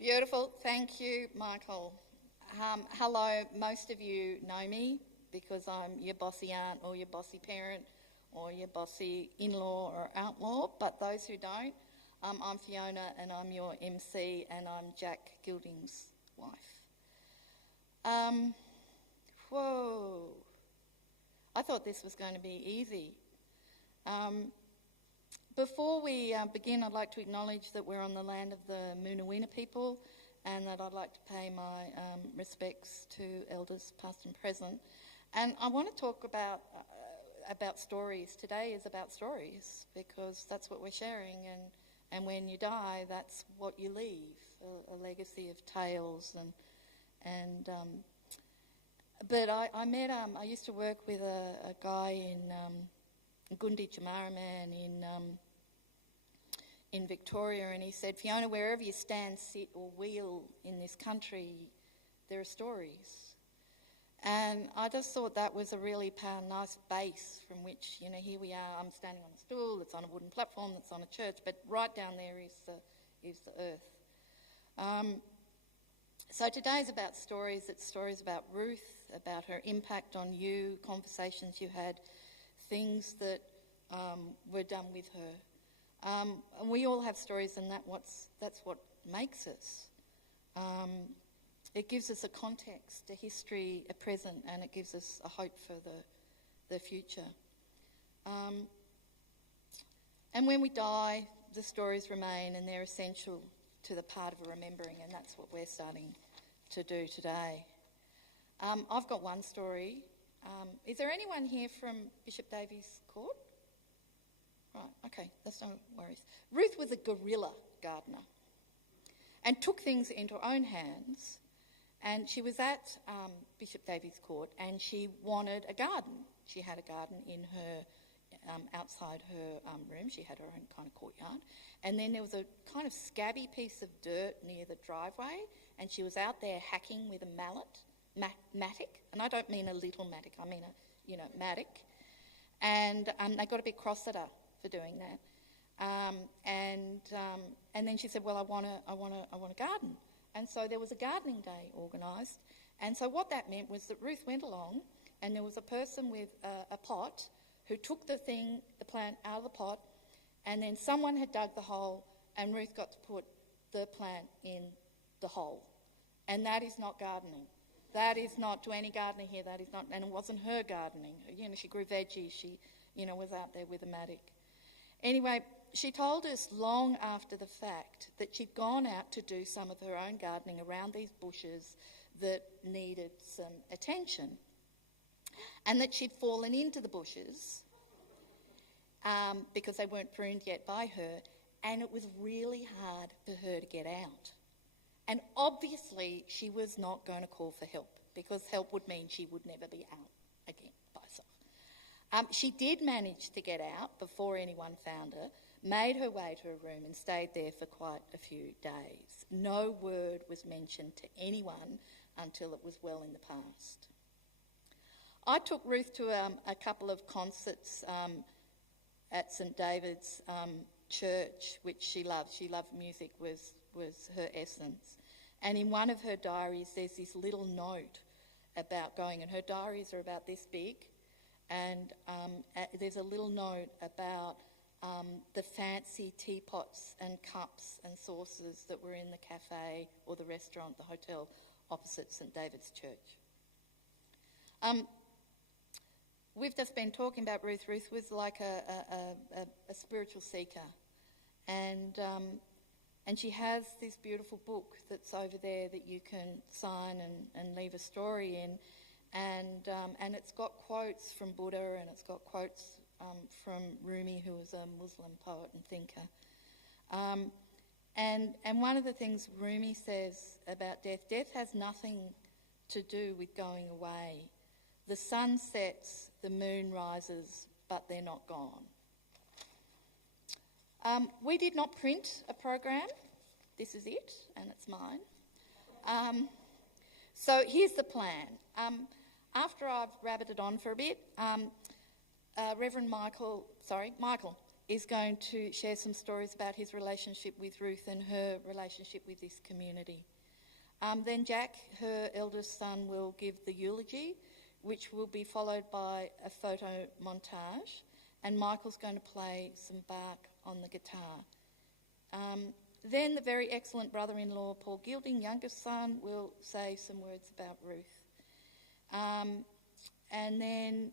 Beautiful. Thank you, Michael. Hello, most of you know me because I'm your bossy aunt or your bossy parent or your bossy in-law or outlaw, but those who don't, I'm Fiona and I'm your MC and I'm Jack Gilding's wife. Whoa. I thought this was going to be easy. Before we begin, I'd like to acknowledge that we're on the land of the Moonawina people and that I'd like to pay my respects to elders past and present. And I want to talk about stories. Today is about stories because that's what we're sharing, and when you die, that's what you leave, a legacy of tales. But I used to work with a guy in Gundi Jamaraman in Victoria, and he said, Fiona, wherever you stand, sit or wheel in this country, there are stories. And I just thought that was a really nice base from which, here we are, I'm standing on a stool that's on a wooden platform that's on a church, but right down there is the earth. So today is about stories. It's stories about Ruth, about her impact on you, conversations you had, things that were done with her. And we all have stories, and that's what makes us. It gives us a context, a history, a present, and it gives us a hope for the future. And when we die, the stories remain, and they're essential to the part of remembering, and that's what we're starting to do today. I've got one story. Is there anyone here from Bishop Davies Court? Right, okay, that's no worries. Ruth was a guerrilla gardener and took things into her own hands, and she was at Bishop Davies Court and she wanted a garden. She had a garden in her, outside her room. She had her own kind of courtyard, and then there was a kind of scabby piece of dirt near the driveway, and she was out there hacking with a mallet, mattock, and I don't mean a little mattock, I mean a mattock, and they got a bit cross at her for doing that, and then she said, "Well, I want a garden," and so there was a gardening day organised, and so what that meant was that Ruth went along, and there was a person with a pot who took the plant out of the pot, and then someone had dug the hole, and Ruth got to put the plant in the hole, and that is not gardening. That is not, to any gardener here, that is not, and it wasn't her gardening. She grew veggies, she, was out there with a mattock. Anyway, she told us long after the fact that she'd gone out to do some of her own gardening around these bushes that needed some attention, and that she'd fallen into the bushes because they weren't pruned yet by her, and it was really hard for her to get out. And obviously she was not going to call for help, because help would mean she would never be out again by herself. She did manage to get out before anyone found her, made her way to her room and stayed there for quite a few days. No word was mentioned to anyone until it was well in the past. I took Ruth to a couple of concerts at St David's church, which she loved. She loved music, was her essence. And in one of her diaries, there's this little note about going, and her diaries are about this big, and there's a little note about the fancy teapots and cups and saucers that were in the cafe or the restaurant, the hotel opposite St David's Church. We've just been talking about Ruth. Ruth was like a spiritual seeker, and she has this beautiful book that's over there that you can sign and leave a story in, and it's got quotes from Buddha, and it's got quotes from Rumi, who was a Muslim poet and thinker. And one of the things Rumi says about death has nothing to do with going away. The sun sets, the moon rises, but they're not gone. We did not print a program. This is it, and it's mine. So here's the plan. After I've rabbited on for a bit, Reverend Michael, is going to share some stories about his relationship with Ruth and her relationship with this community. Then Jack, her eldest son, will give the eulogy, which will be followed by a photo montage, and Michael's going to play some Bach on the guitar. Then the very excellent brother-in-law, Paul Gilding, youngest son, will say some words about Ruth. And then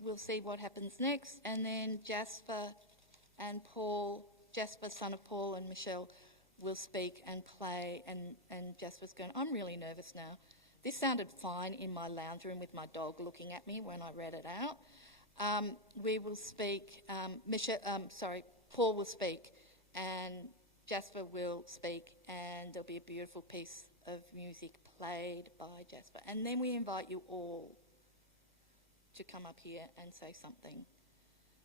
we'll see what happens next, and then Jasper and Paul, Jasper, son of Paul, and Michelle will speak and play, and Jasper's going, I'm really nervous now. This sounded fine in my lounge room with my dog looking at me when I read it out. We will speak, Paul will speak, and Jasper will speak, and there'll be a beautiful piece of music played by Jasper. And then we invite you all to come up here and say something,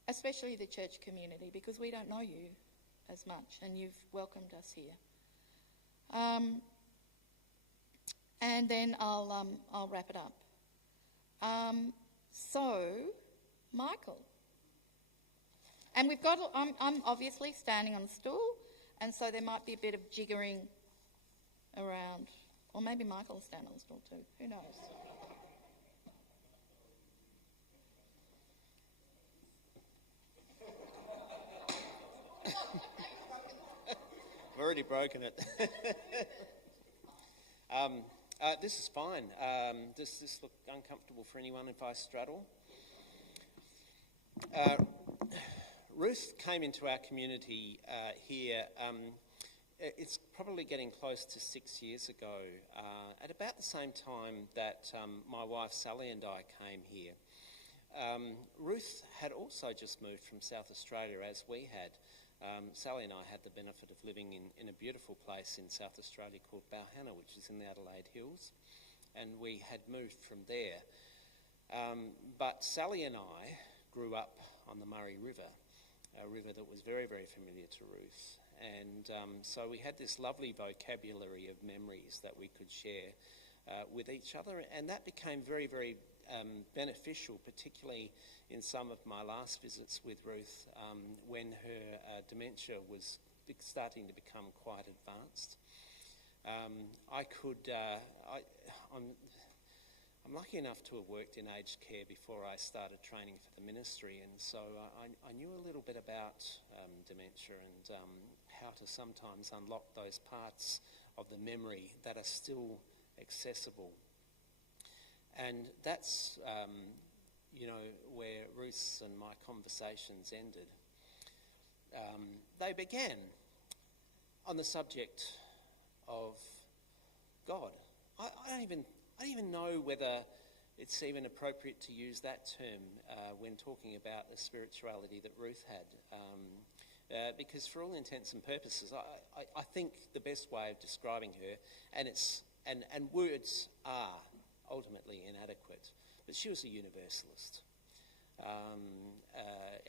especially the church community, because we don't know you as much, and you've welcomed us here. And then I'll wrap it up. So, Michael, and we've got. I'm obviously standing on a stool, and so there might be a bit of jiggering around, or maybe Michael will stand on the stool too. Who knows? I've already broken it. This is fine. Does this look uncomfortable for anyone if I straddle? Ruth came into our community here. It's probably getting close to 6 years ago, at about the same time that my wife Sally and I came here. Ruth had also just moved from South Australia, as we had. Sally and I had the benefit of living in a beautiful place in South Australia called Balhanna, which is in the Adelaide Hills, and we had moved from there. But Sally and I grew up on the Murray River, a river that was very, very familiar to Ruth. And so we had this lovely vocabulary of memories that we could share with each other, and that became very, very beneficial, particularly in some of my last visits with Ruth, when her dementia was starting to become quite advanced. I'm lucky enough to have worked in aged care before I started training for the ministry, and so I knew a little bit about dementia and how to sometimes unlock those parts of the memory that are still accessible. And that's, where Ruth's and my conversations ended. They began on the subject of God. I don't even know whether it's even appropriate to use that term when talking about the spirituality that Ruth had, because for all intents and purposes, I think the best way of describing her, and words are ultimately inadequate, but she was a universalist,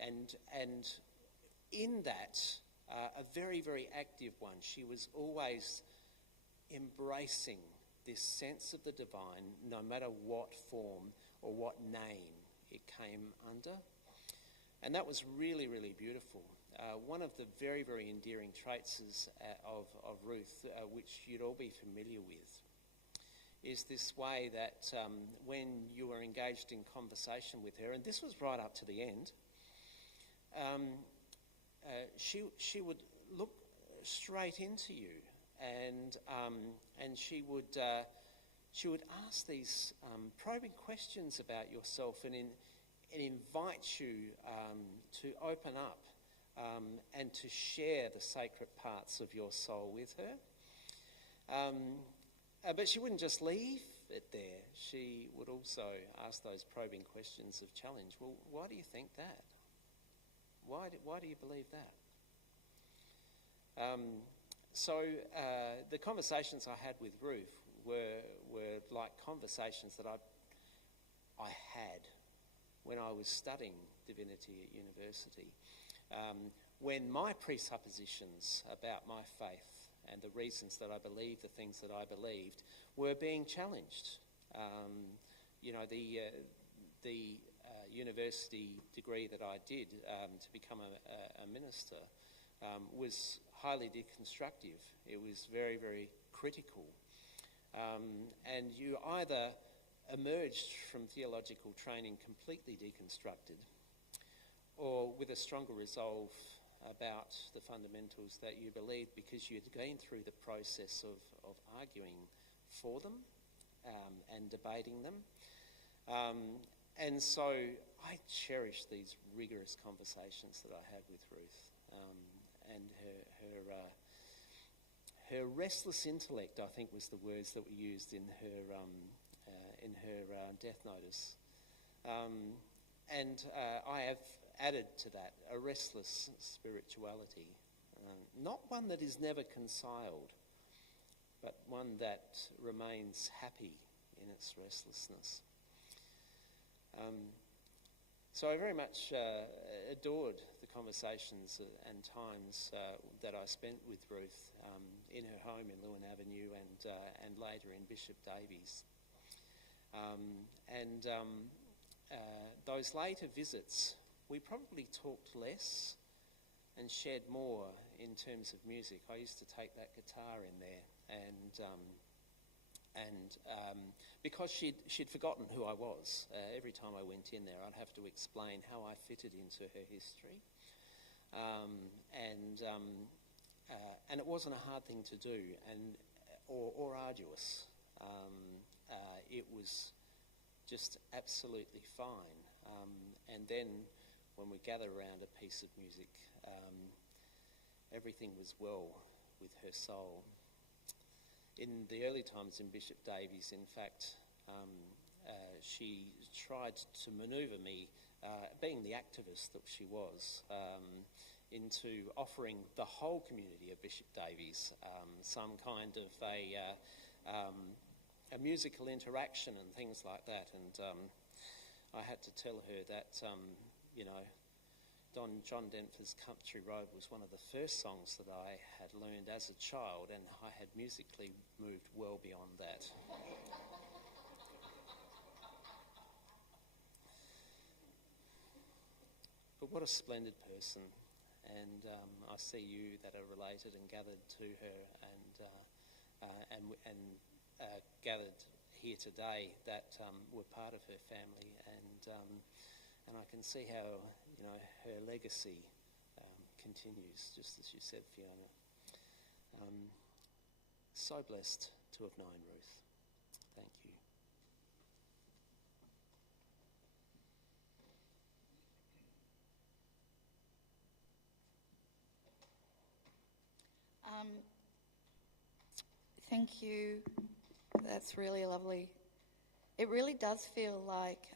and in that, a very, very active one. She was always embracing this sense of the divine, no matter what form or what name it came under. And that was really, really beautiful. One of the very, very endearing traits of Ruth, which you'd all be familiar with, is this way that when you were engaged in conversation with her, and this was right up to the end, she would look straight into you, and she would ask these probing questions about yourself, and invite you to open up and to share the sacred parts of your soul with her. But she wouldn't just leave it there. She would also ask those probing questions of challenge. Well, why do you think that? Why do you believe that? So the conversations I had with Ruth were like conversations that I had when I was studying divinity at university, when my presuppositions about my faith and the reasons that I believed the things that I believed were being challenged. The university degree that I did to become a minister was highly deconstructive. It was very, very critical. And you either emerged from theological training completely deconstructed or with a stronger resolve about the fundamentals that you believed because you had been through the process of arguing for them and debating them. And so I cherish these rigorous conversations that I had with Ruth, and her restless intellect, I think, was the words that were used in her death notice. And I have added to that a restless spirituality, not one that is never conciled, but one that remains happy in its restlessness. So I very much adored the conversations and times that I spent with Ruth in her home in Lewin Avenue and later in Bishop Davies. Those later visits, we probably talked less and shared more in terms of music. I used to take that guitar in there and because she'd forgotten who I was, every time I went in there I'd have to explain how I fitted into her history. And it wasn't a hard thing to do or arduous. It was just absolutely fine. And then when we gather around a piece of music, everything was well with her soul. In the early times in Bishop Davies, in fact, she tried to manoeuvre me, being the activist that she was, into offering the whole community of Bishop Davies some kind of a musical interaction and things like that. And I had to tell her that, John Denver's Country Road was one of the first songs that I had learned as a child, and I had musically moved well beyond that. But what a splendid person, and I see you that are related and gathered to her and gathered here today that were part of her family, and I can see how her legacy continues, just as you said, Fiona. So blessed to have known Ruth. Thank you. Thank you. That's really lovely. It really does feel like,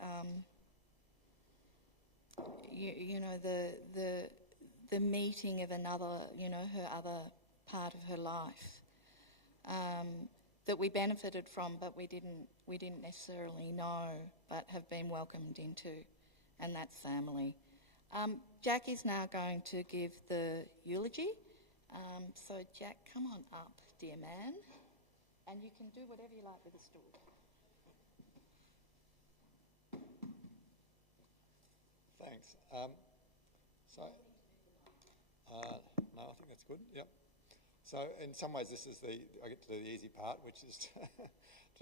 the meeting of another, her other part of her life that we benefited from, but we didn't necessarily know, but have been welcomed into, and that's family. Jackie's now going to give the eulogy. So Jack, come on up, dear man, and you can do whatever you like with the stool. Thanks. No, I think that's good. Yep. So in some ways, I get to do the easy part, which is to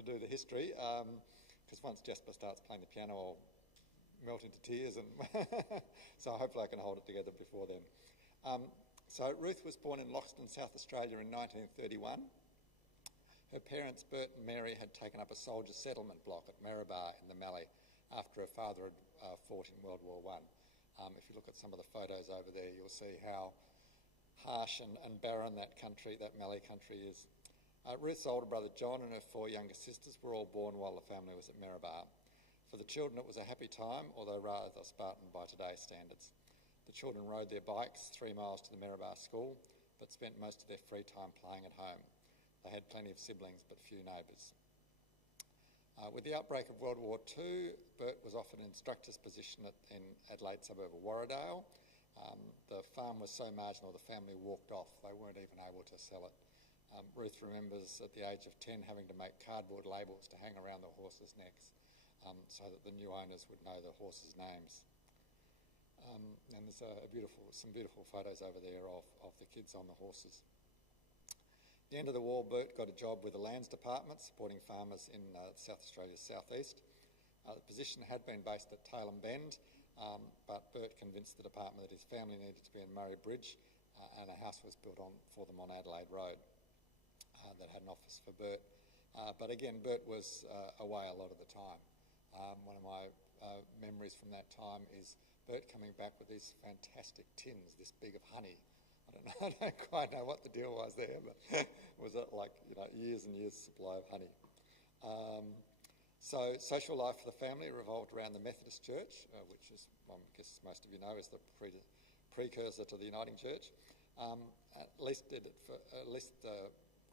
do the history. Because once Jasper starts playing the piano, I'll melt into tears, and so hopefully I can hold it together before then. So Ruth was born in Loxton, South Australia in 1931. Her parents, Bert and Mary, had taken up a soldier settlement block at Maryborough in the Mallee after her father had fought in World War I. If you look at some of the photos over there, you'll see how harsh and barren that Mallee country is. Ruth's older brother John and her 4 younger sisters were all born while the family was at Maryborough. For the children it was a happy time, although rather Spartan by today's standards. The children rode their bikes 3 miles to the Maryborough school, but spent most of their free time playing at home. They had plenty of siblings, but few neighbours. With the outbreak of World War II, Bert was offered an instructor's position in Adelaide suburb of Warradale. The farm was so marginal the family walked off. They weren't even able to sell it. Ruth remembers at the age of 10 having to make cardboard labels to hang around the horses' necks. so that the new owners would know the horses' names. And there's some beautiful photos over there of the kids on the horses. At the end of the war, Bert got a job with the Lands Department supporting farmers in South Australia's southeast. The position had been based at Tailem Bend, but Bert convinced the department that his family needed to be in Murray Bridge, and a house was built for them on Adelaide Road that had an office for Bert. But again, Bert was away a lot of the time. One of my memories from that time is Bert coming back with these fantastic tins, this big of honey. I don't quite know what the deal was there, but it was like years and years' supply of honey. So social life for the family revolved around the Methodist Church, which is, I guess most of you know, is the precursor to the Uniting Church. At least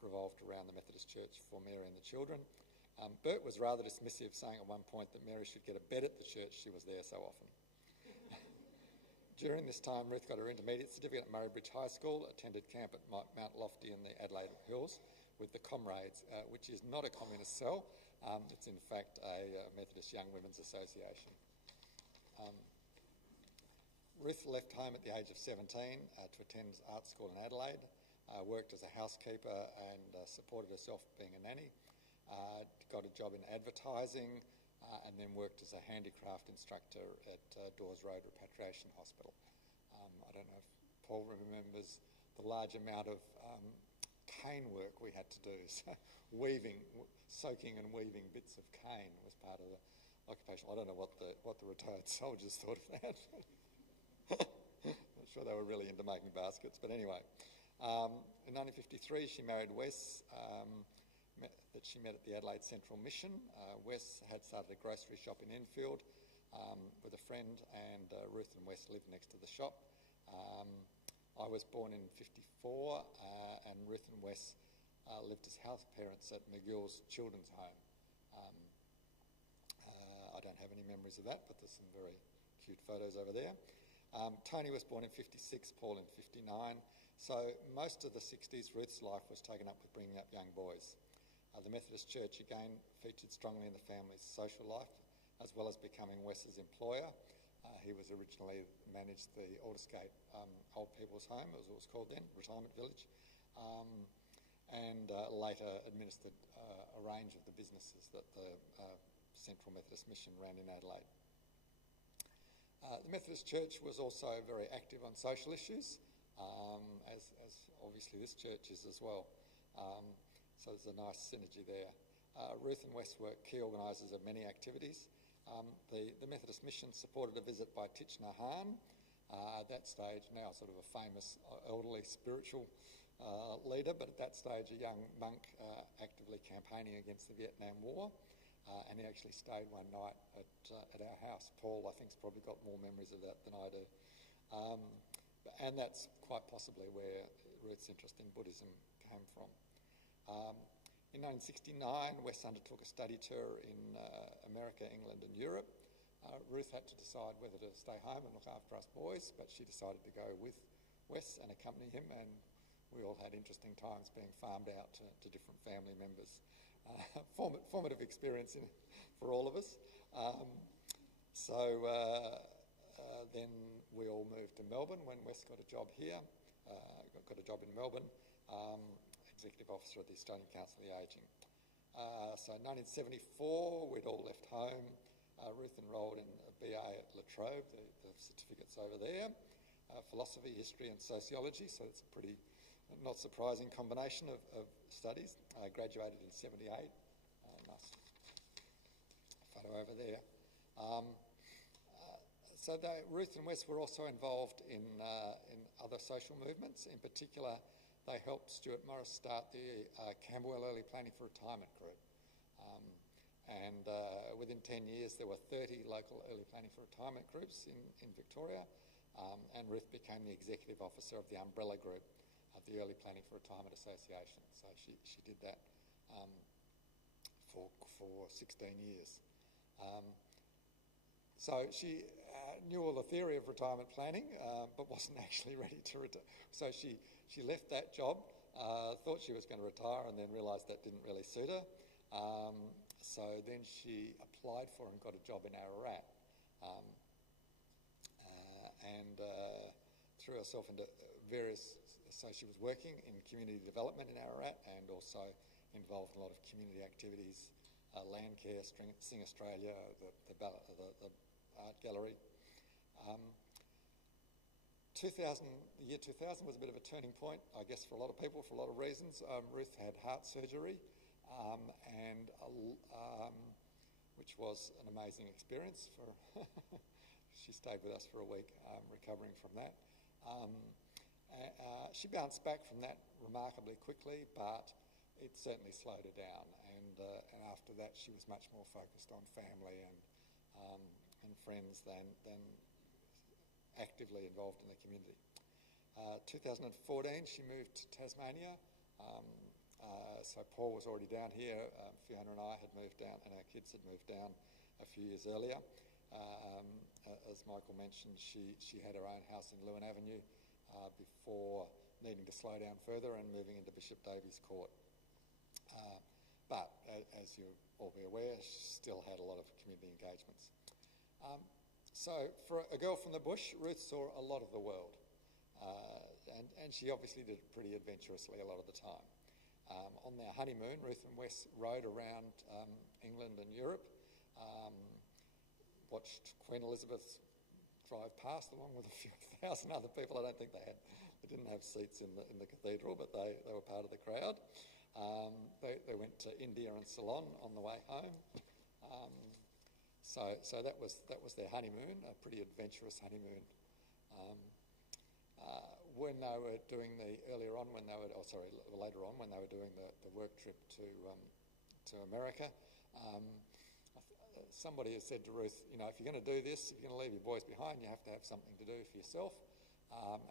revolved around the Methodist Church for Mary and the children. Bert was rather dismissive, saying at one point that Mary should get a bed at the church, she was there so often. During this time, Ruth got her intermediate certificate at Murray Bridge High School, attended camp at Mount Lofty in the Adelaide Hills with the Comrades, which is not a communist cell. It's in fact a Methodist Young Women's Association. Ruth left home at the age of 17 to attend art school in Adelaide, worked as a housekeeper and supported herself being a nanny, got a job in advertising, and then worked as a handicraft instructor at Dawes Road Repatriation Hospital. I don't know if Paul remembers the large amount of cane work we had to do. So soaking and weaving bits of cane was part of the occupation. I don't know what the retired soldiers thought of that. I'm sure they were really into making baskets, but anyway. In 1953, she married Wes, that she met at the Adelaide Central Mission. Wes had started a grocery shop in Enfield with a friend, and Ruth and Wes lived next to the shop. I was born in 54, and Ruth and Wes lived as house parents at McGill's Children's Home. I don't have any memories of that, but there's some very cute photos over there. Tony was born in 56, Paul in 59. So most of the 60s, Ruth's life was taken up with bringing up young boys. The Methodist Church again featured strongly in the family's social life, as well as becoming Wes's employer. He was originally managed the Aldersgate Old People's Home, as it was called then, retirement village, and later administered a range of the businesses that the Central Methodist Mission ran in Adelaide. The Methodist Church was also very active on social issues, as obviously this church is as well. So there's a nice synergy there. Ruth and Wes were key organisers of many activities. The Methodist Mission supported a visit by Thich Nhat Hanh, at that stage now sort of a famous elderly spiritual leader, but at that stage a young monk actively campaigning against the Vietnam War. And he actually stayed one night at our house. Paul, I think, has probably got more memories of that than I do. And that's quite possibly where Ruth's interest in Buddhism came from. In 1969, Wes undertook a study tour in America, England and Europe. Ruth had to decide whether to stay home and look after us boys, but she decided to go with Wes and accompany him, and we all had interesting times being farmed out to different family members. Formative experience for all of us. Then we all moved to Melbourne when Wes got a job here, got a job in Melbourne, Executive Officer of the Australian Council of the Ageing. So in 1974, we'd all left home. Ruth enrolled in a BA at La Trobe, the certificates over there, philosophy, history and sociology, so it's a pretty not surprising combination of studies. Graduated in 78. Nice photo over there. Ruth and Wes were also involved in other social movements. In particular, they helped Stuart Morris start the Camberwell Early Planning for Retirement group. Within 10 years, there were 30 local early planning for retirement groups in Victoria, and Ruth became the executive officer of the umbrella group of the Early Planning for Retirement Association. So she did that for 16 years. So she knew all the theory of retirement planning, but wasn't actually ready to retire. So she left that job, thought she was going to retire, and then realised that didn't really suit her. So then she applied for and got a job in Ararat, and threw herself into various. So she was working in community development in Ararat, and also involved in a lot of community activities, Landcare, Sing Australia, the art gallery. 2000, the year 2000 was a bit of a turning point, I guess, for a lot of people, for a lot of reasons. Ruth had heart surgery, which was an amazing experience. She stayed with us for a week, recovering from that. She bounced back from that remarkably quickly, but it certainly slowed her down. And after that, she was much more focused on family and friends than actively involved in the community. 2014, she moved to Tasmania. So Paul was already down here. Fiona and I had moved down, and our kids had moved down a few years earlier. As Michael mentioned, she had her own house in Lewin Avenue before needing to slow down further and moving into Bishop Davies Court. But as you'll all be aware, she still had a lot of community engagements. So for a girl from the bush, Ruth saw a lot of the world, and she obviously did it pretty adventurously a lot of the time. On their honeymoon, Ruth and Wes rode around England and Europe, watched Queen Elizabeth drive past along with a few thousand other people. I don't think they didn't have seats in the cathedral, but they were part of the crowd. They went to India and Ceylon on the way home. So that was their honeymoon, a pretty adventurous honeymoon. When they were doing later on when they were doing the work trip to America, somebody has said to Ruth, if you're going to do this, if you're going to leave your boys behind, you have to have something to do for yourself.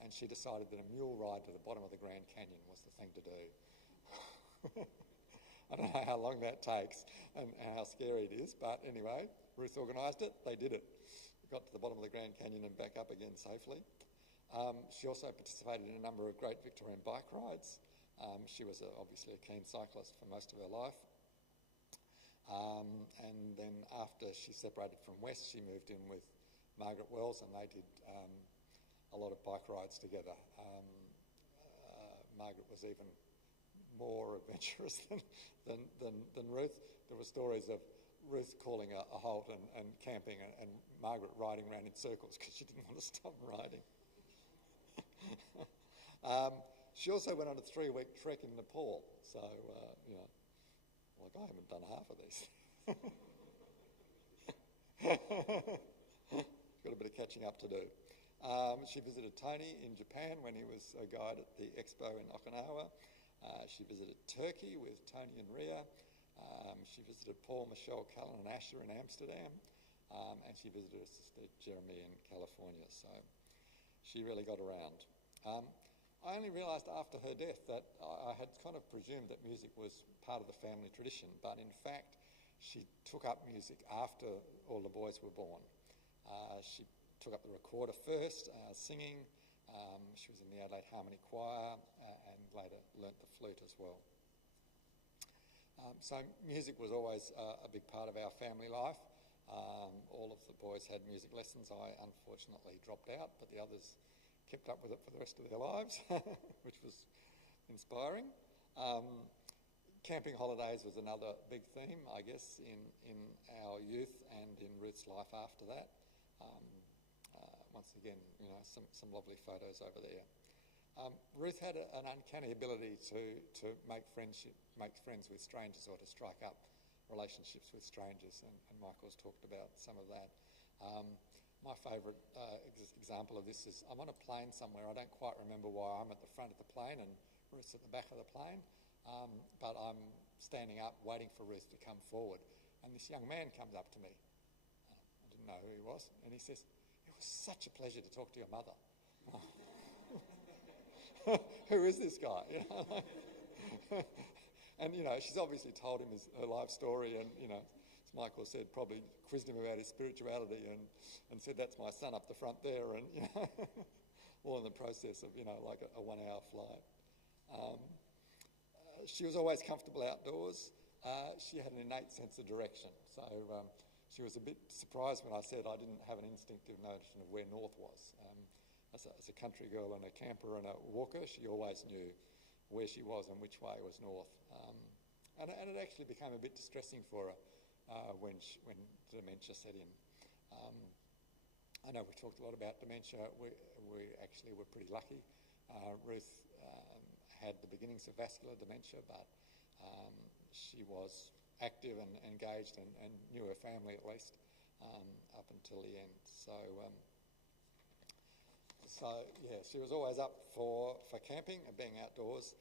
And she decided that a mule ride to the bottom of the Grand Canyon was the thing to do. I don't know how long that takes and how scary it is, but anyway, Ruth organised it. They did it. Got to the bottom of the Grand Canyon and back up again safely. She also participated in a number of great Victorian bike rides. She was obviously a keen cyclist for most of her life. And then after she separated from Wes, she moved in with Margaret Wells, and they did a lot of bike rides together. Margaret was even more adventurous than Ruth. There were stories of Ruth calling a halt and camping, and Margaret riding around in circles because she didn't want to stop riding. She also went on a 3-week trek in Nepal, so, I haven't done half of this. Got a bit of catching up to do. She visited Tony in Japan when he was a guide at the expo in Okinawa. She visited Turkey with Tony and Ria. She visited Paul, Michelle, Callan and Asher in Amsterdam. And she visited her sister Jeremy in California. So she really got around. I only realised after her death that I had kind of presumed that music was part of the family tradition, but in fact she took up music after all the boys were born. She took up the recorder first, singing. She was in the Adelaide Harmony Choir and later learnt the flute as well. So music was always a big part of our family life. All of the boys had music lessons. I unfortunately dropped out, but the others kept up with it for the rest of their lives, which was inspiring. Camping holidays was another big theme, I guess, in our youth and in Ruth's life after that. Once again, some lovely photos over there. Ruth had an uncanny ability to make friends with strangers, or to strike up relationships with strangers, and Michael's talked about some of that. My favourite example of this is I'm on a plane somewhere. I don't quite remember why I'm at the front of the plane and Ruth's at the back of the plane, but I'm standing up waiting for Ruth to come forward, and this young man comes up to me. I didn't know who he was, and he says, "It was such a pleasure to talk to your mother." Who is this guy? And she's obviously told him her life story, and as Michael said, probably quizzed him about his spirituality and said, "That's my son up the front there," and all in the process of like a 1-hour flight. She was always comfortable outdoors. she had an innate sense of direction. So she was a bit surprised when I said I didn't have an instinctive notion of where north was. As a country girl and a camper and a walker, she always knew where she was and which way was north. And it actually became a bit distressing for her when dementia set in. I know we talked a lot about dementia. We actually were pretty lucky. Ruth had the beginnings of vascular dementia, but she was active and engaged and knew her family at least up until the end. So yeah, she was always up for camping and being outdoors.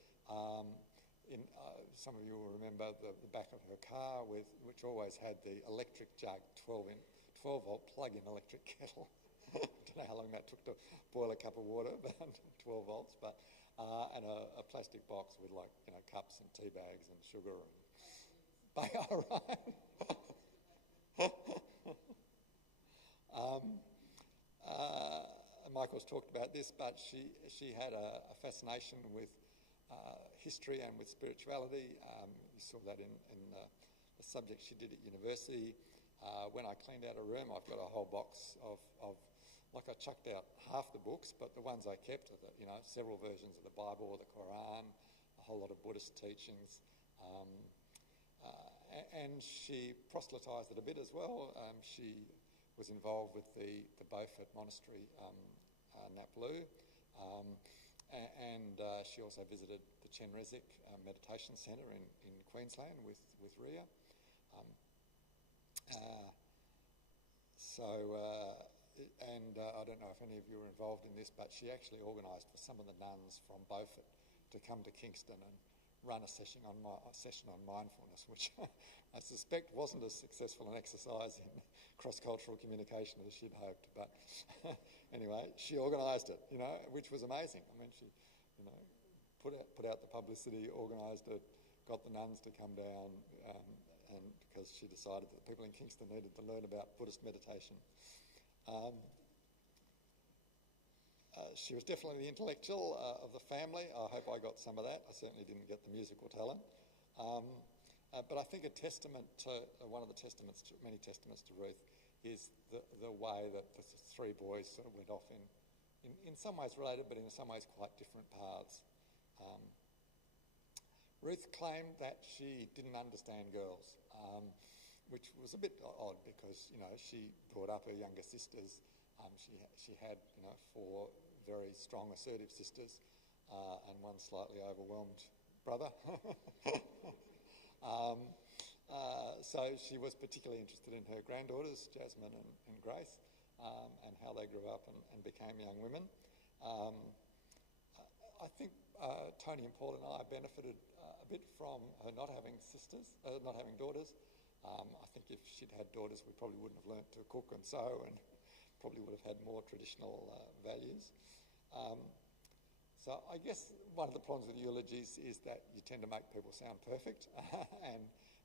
Some of you will remember the back of her car, which always had the electric jug, 12-volt plug-in electric kettle. I don't know how long that took to boil a cup of water, but 12 volts. But and a plastic box with cups and tea bags and sugar and. All right. Michael's talked about this, but she had a fascination with history and with spirituality. You saw that in the subject she did at university. When I cleaned out a room, I've got a whole box of I chucked out half the books, but the ones I kept are several versions of the Bible or the Quran, a whole lot of Buddhist teachings. And she proselytised it a bit as well. She was involved with the Beaufort Monastery, Naplu, and she also visited the Chenrezig Meditation Centre in Queensland with Ria. I don't know if any of you were involved in this, but she actually organised for some of the nuns from Beaufort to come to Kingston and run a session on mindfulness, which I suspect wasn't as successful an exercise in cross-cultural communication as she'd hoped. But anyway, she organised it, which was amazing. I mean, she, put out the publicity, organised it, got the nuns to come down, and because she decided that the people in Kingston needed to learn about Buddhist meditation. She was definitely the intellectual of the family. I hope I got some of that. I certainly didn't get the musical talent. But I think a testament to, one of the many testaments to Ruth is the way that the three boys sort of went off in some ways related, but in some ways quite different paths. Ruth claimed that she didn't understand girls, which was a bit odd because, she brought up her younger sisters. She had, 4 very strong, assertive sisters and one slightly overwhelmed brother. So she was particularly interested in her granddaughters, Jasmine and Grace, and how they grew up and became young women. I think Tony and Paul and I benefited a bit from her not having daughters. I think if she'd had daughters, we probably wouldn't have learnt to cook and sew and probably would have had more traditional values. So I guess one of the problems with eulogies is that you tend to make people sound perfect.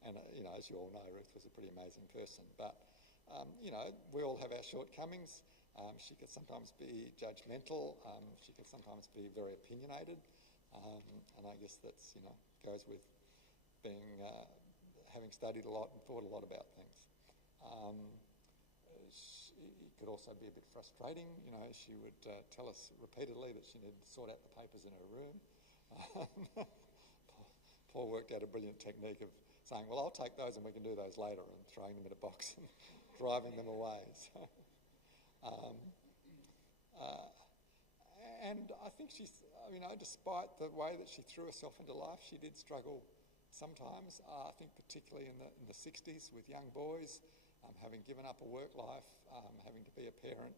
and as you all know, Ruth was a pretty amazing person. But, we all have our shortcomings. She could sometimes be judgmental. She could sometimes be very opinionated. And I guess that's, goes with being, having studied a lot and thought a lot about things. It could also be a bit frustrating. She would tell us repeatedly that she needed to sort out the papers in her room. Paul worked out a brilliant technique of saying, well, I'll take those and we can do those later, and throwing them in a box and driving them away. So, and I think she's, despite the way that she threw herself into life, she did struggle sometimes. I think particularly in the 60s with young boys, having given up a work life, having to be a parent.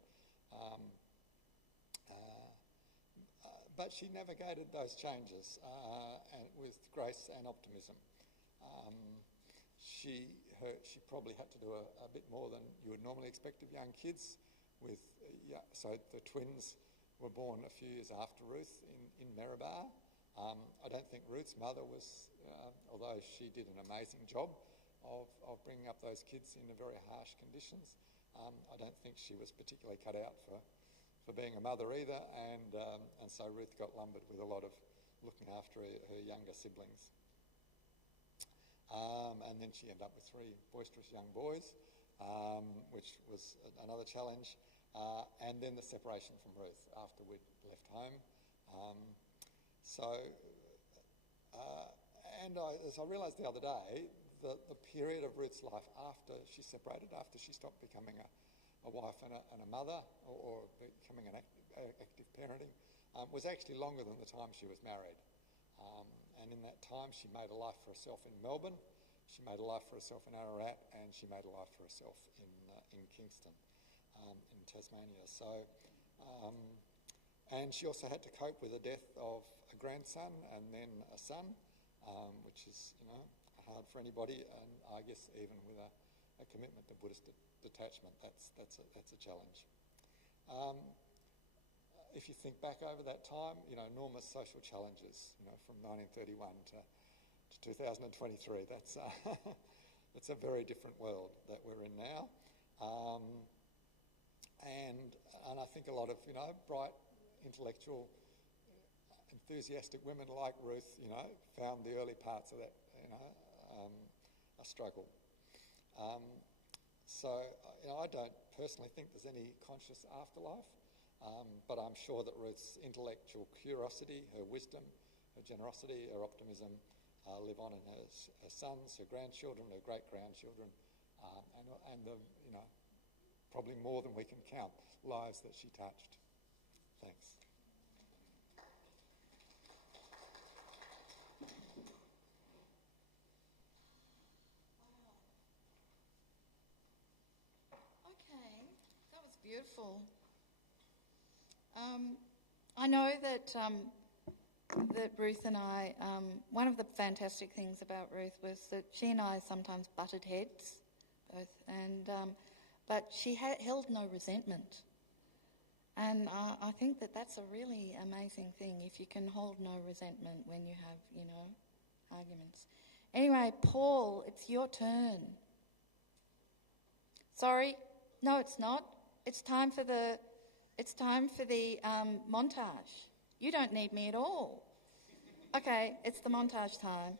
But she navigated those changes with grace and optimism. She probably had to do a bit more than you would normally expect of young kids. So the twins were born a few years after Ruth in Maryborough. I don't think Ruth's mother was, although she did an amazing job of bringing up those kids in very harsh conditions. I don't think she was particularly cut out for being a mother either, and so Ruth got lumbered with a lot of looking after her younger siblings. And then she ended up with 3 boisterous young boys, which was another challenge. And then the separation from Ruth after we'd left home. As I realised the other day, the period of Ruth's life after she separated, after she stopped becoming a wife and a mother, or becoming an active parenting, was actually longer than the time she was married. And in that time, she made a life for herself in Melbourne, she made a life for herself in Ararat, and she made a life for herself in Kingston, in Tasmania. And she also had to cope with the death of a grandson and then a son, which is, hard for anybody, and I guess even with a commitment to Buddhist detachment, that's a challenge. If you think back over that time, enormous social challenges, from 1931 to 2023. That's a very different world that we're in now, and I think a lot of bright, intellectual, enthusiastic women like Ruth, found the early parts of that, a struggle. I don't personally think there's any conscious afterlife, but I'm sure that Ruth's intellectual curiosity, her wisdom, her generosity, her optimism live on in her sons, her grandchildren, her great-grandchildren, and the, probably more than we can count, lives that she touched. Thanks. Okay, that was beautiful. I know that Ruth and I, one of the fantastic things about Ruth was that she and I sometimes butted heads, both, but she held no resentment. And I think that that's a really amazing thing, if you can hold no resentment when you have, arguments. Anyway, Paul, it's your turn. Sorry, no, it's not. It's time for the montage. You don't need me at all. Okay, it's the montage time.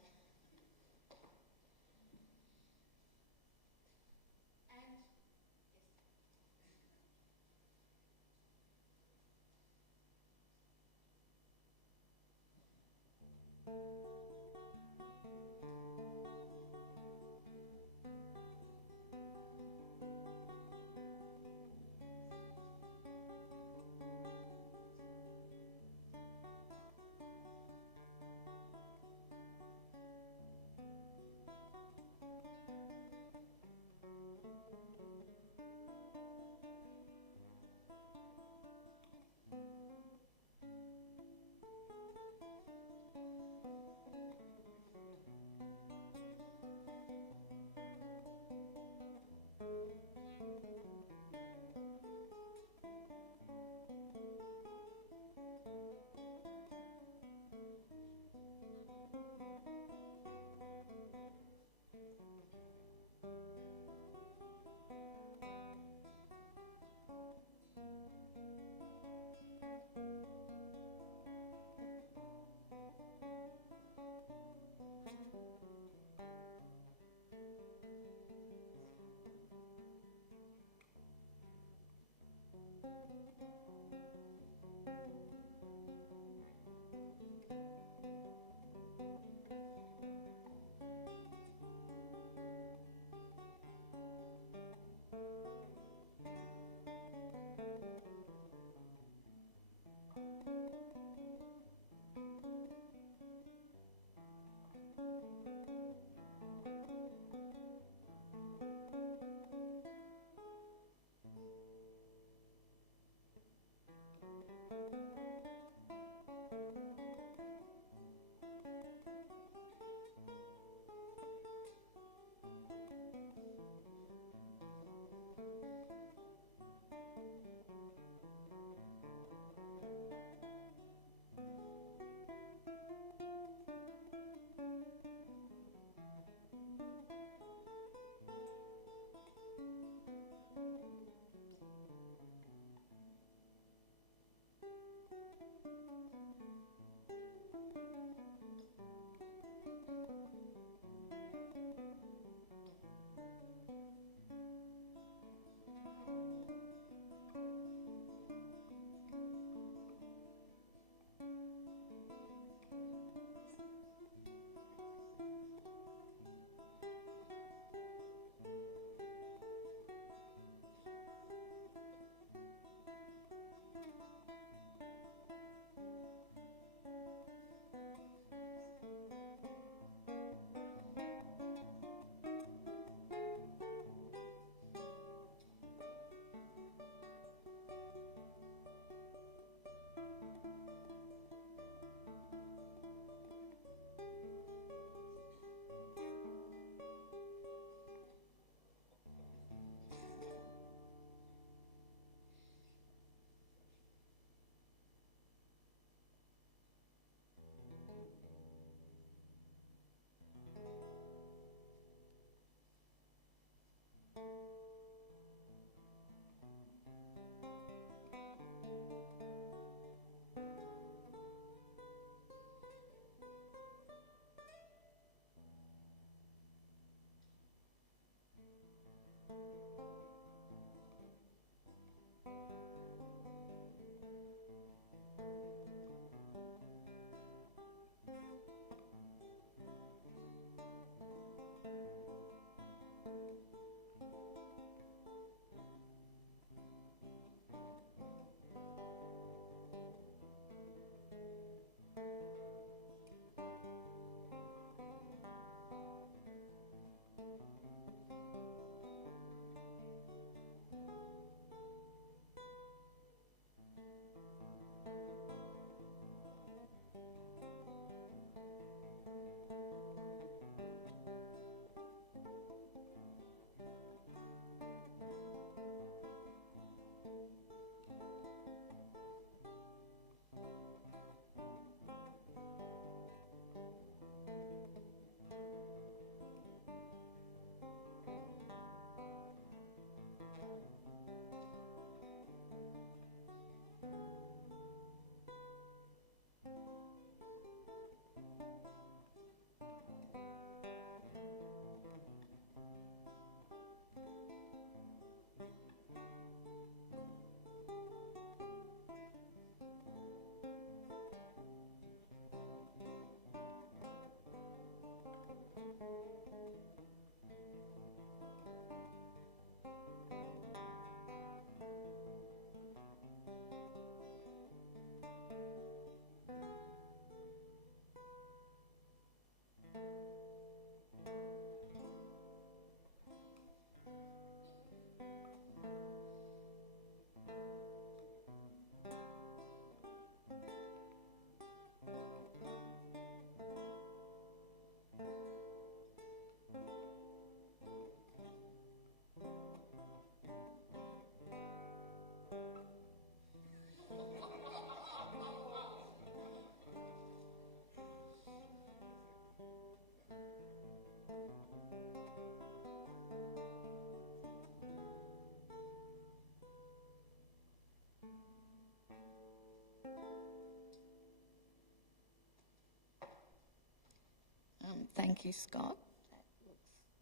Thank you, Scott.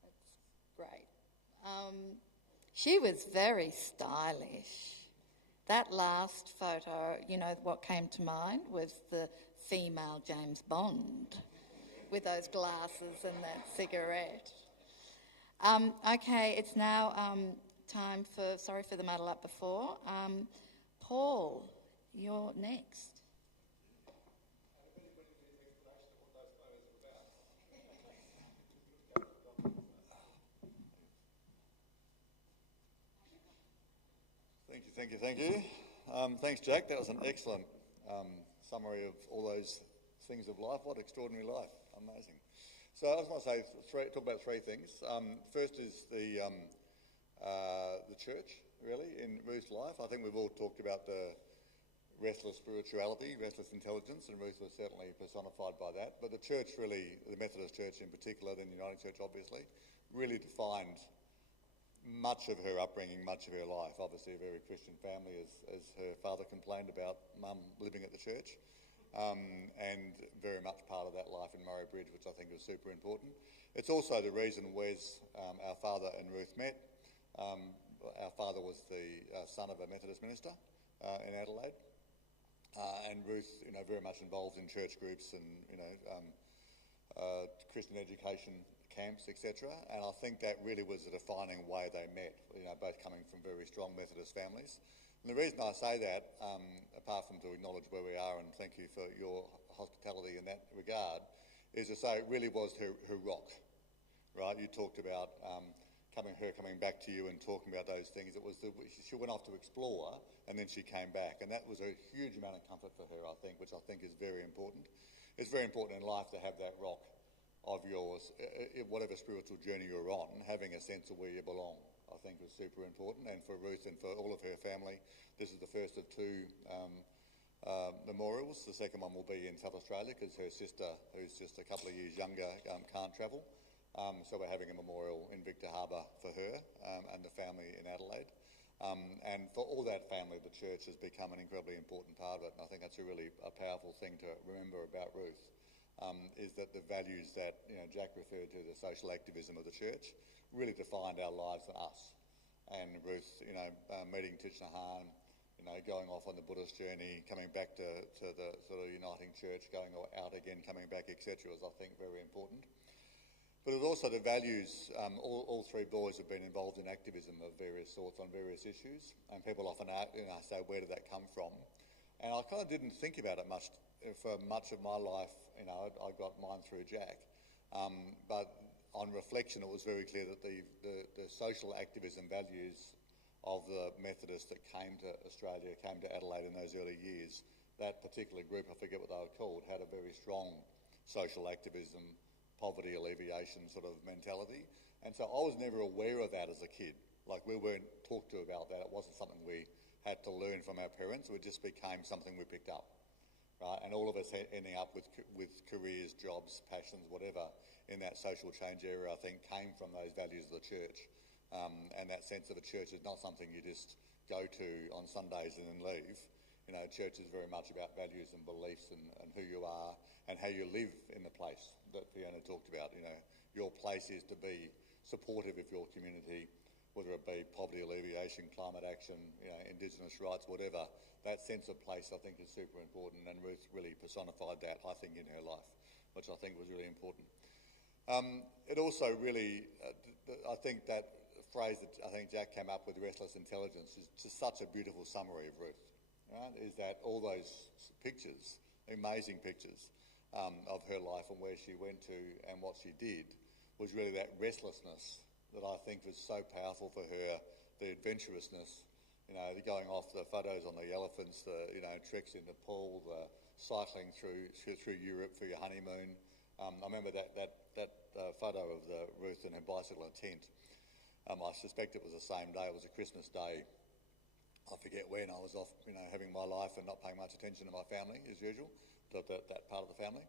That's great. She was very stylish. That last photo, you know, what came to mind was the female James Bond with those glasses and that cigarette. Okay, it's now time for, sorry for the muddle up before. Paul, you're next. Thank you. Thanks, Jack. That was an excellent summary of all those things of life. What extraordinary life. Amazing. So I just want to say, talk about three things. First is the church, really, in Ruth's life. I think we've all talked about the restless spirituality, restless intelligence, and Ruth was certainly personified by that. But the church really, the Methodist Church in particular, then the Uniting Church obviously, really defined much of her upbringing, much of her life. Obviously a very Christian family, as her father complained about mum living at the church, and very much part of that life in Murray Bridge, which I think was super important. It's also the reason Wes, our father and Ruth met. Our father was the son of a Methodist minister in Adelaide, and Ruth, you know, very much involved in church groups and, you know, Christian education camps, etc. And I think that really was the defining way they met, you know, both coming from very strong Methodist families. And the reason I say that, apart from to acknowledge where we are and thank you for your hospitality in that regard, is to say it really was her rock, right? You talked about her coming back to you and talking about those things. It was she went off to explore and then she came back, and that was a huge amount of comfort for her, I think, which I think is very important. It's very important in life to have that rock of yours, whatever spiritual journey you're on, having a sense of where you belong, I think was super important. And for Ruth and for all of her family, this is the first of two memorials. The second one will be in South Australia because her sister, who's just a couple of years younger, can't travel. So we're having a memorial in Victor Harbour for her and the family in Adelaide. And for all that family, the church has become an incredibly important part of it. And I think that's a really powerful thing to remember about Ruth. Is that the values that, you know, Jack referred to, the social activism of the church, really defined our lives and us. And Ruth, you know, meeting Thich Nhat Hanh, you know, going off on the Buddhist journey, coming back to the sort of Uniting Church, going out again, coming back, etc., is, I think, very important. But it's also the values. All three boys have been involved in activism of various sorts on various issues, and people often say, where did that come from? And I kind of didn't think about it much for much of my life. You know, I got mine through Jack, but on reflection, it was very clear that the social activism values of the Methodists that came to Australia, came to Adelaide in those early years, that particular group, I forget what they were called, had a very strong social activism, poverty alleviation sort of mentality. And so I was never aware of that as a kid. Like, we weren't talked to about that. It wasn't something we had to learn from our parents. It just became something we picked up. Right, and all of us ending up with careers, jobs, passions, whatever, in that social change area, I think, came from those values of the church. And that sense of a church is not something you just go to on Sundays and then leave. You know, church is very much about values and beliefs and who you are and how you live in the place that Fiona talked about. You know, your place is to be supportive of your community, whether it be poverty alleviation, climate action, you know, Indigenous rights, whatever. That sense of place, I think, is super important, and Ruth really personified that, I think, in her life, which I think was really important. It also really, I think that phrase that I think Jack came up with, restless intelligence, is just such a beautiful summary of Ruth, right? Is that all those pictures, amazing pictures of her life and where she went to and what she did, was really that restlessness that I think was so powerful for her, the adventurousness, you know, the going off, the photos on the elephants, the, you know, treks in Nepal, the cycling through Europe for your honeymoon. I remember that photo of Ruth and her bicycle and tent. I suspect it was the same day. It was a Christmas day. I forget when. I was off, you know, having my life and not paying much attention to my family as usual, that part of the family.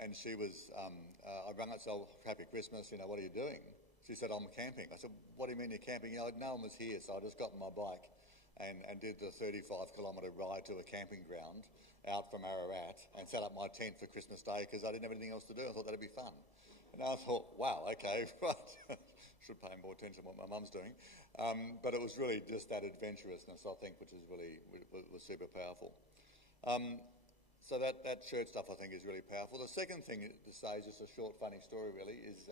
And she was, I rang her and said, oh, happy Christmas, you know, what are you doing? She said, I'm camping. I said, what do you mean you're camping? You know, no one was here, so I just got on my bike and did the 35-kilometre ride to a camping ground out from Ararat and set up my tent for Christmas Day because I didn't have anything else to do. I thought that'd be fun. You And I thought, wow, okay, right, should pay more attention to what my mum's doing. But it was really just that adventurousness, I think, which was super powerful. So that church stuff, I think, is really powerful. The second thing to say is just a short, funny story, really, is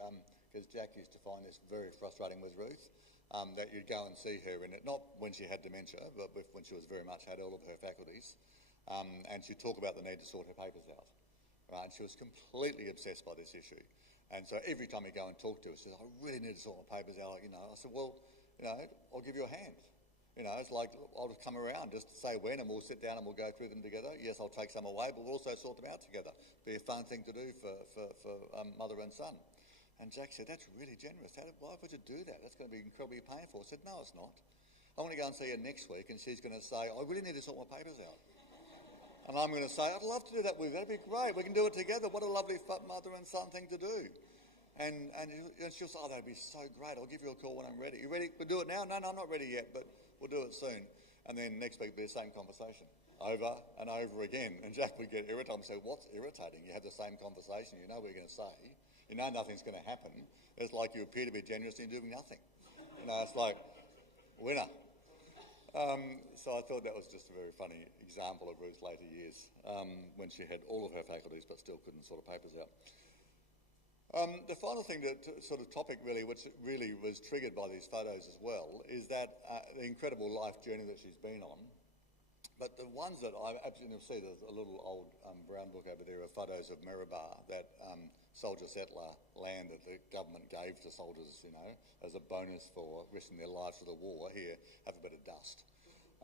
because Jack used to find this very frustrating with Ruth, that you'd go and see her in it, not when she had dementia, but when she was very much had all of her faculties, and she'd talk about the need to sort her papers out, right? And she was completely obsessed by this issue. And so every time you go and talk to her, she says, I really need to sort my papers out, you know. I said, well, you know, I'll give you a hand. You know, it's like, I'll just come around, just say when, and we'll sit down and we'll go through them together. Yes, I'll take some away, but we'll also sort them out together. Be a fun thing to do for mother and son. And Jack said, that's really generous. Why would you do that? That's going to be incredibly painful. I said, no, it's not. I want to go and see her next week, and she's going to say, I really need to sort my papers out. And I'm going to say, I'd love to do that with you. That'd be great. We can do it together. What a lovely mother and son thing to do. And she'll say, oh, that'd be so great. I'll give you a call when I'm ready. You ready? We'll do it now? No, I'm not ready yet, but we'll do it soon. And then next week, be the same conversation over and over again. And Jack would get irritated and say, what's irritating? You have the same conversation. You know what you're going to say. You know nothing's going to happen. It's like you appear to be generous and you're doing nothing. You know, it's like, winner. So I thought that was just a very funny example of Ruth's later years, when she had all of her faculties but still couldn't sort of papers out. The final thing, sort of topic really, which really was triggered by these photos as well, is that the incredible life journey that she's been on. But the ones that I absolutely see, there's a little old brown book over there of photos of Mirabar, that soldier settler land that the government gave to soldiers, you know, as a bonus for risking their lives for the war. Here, have a bit of dust,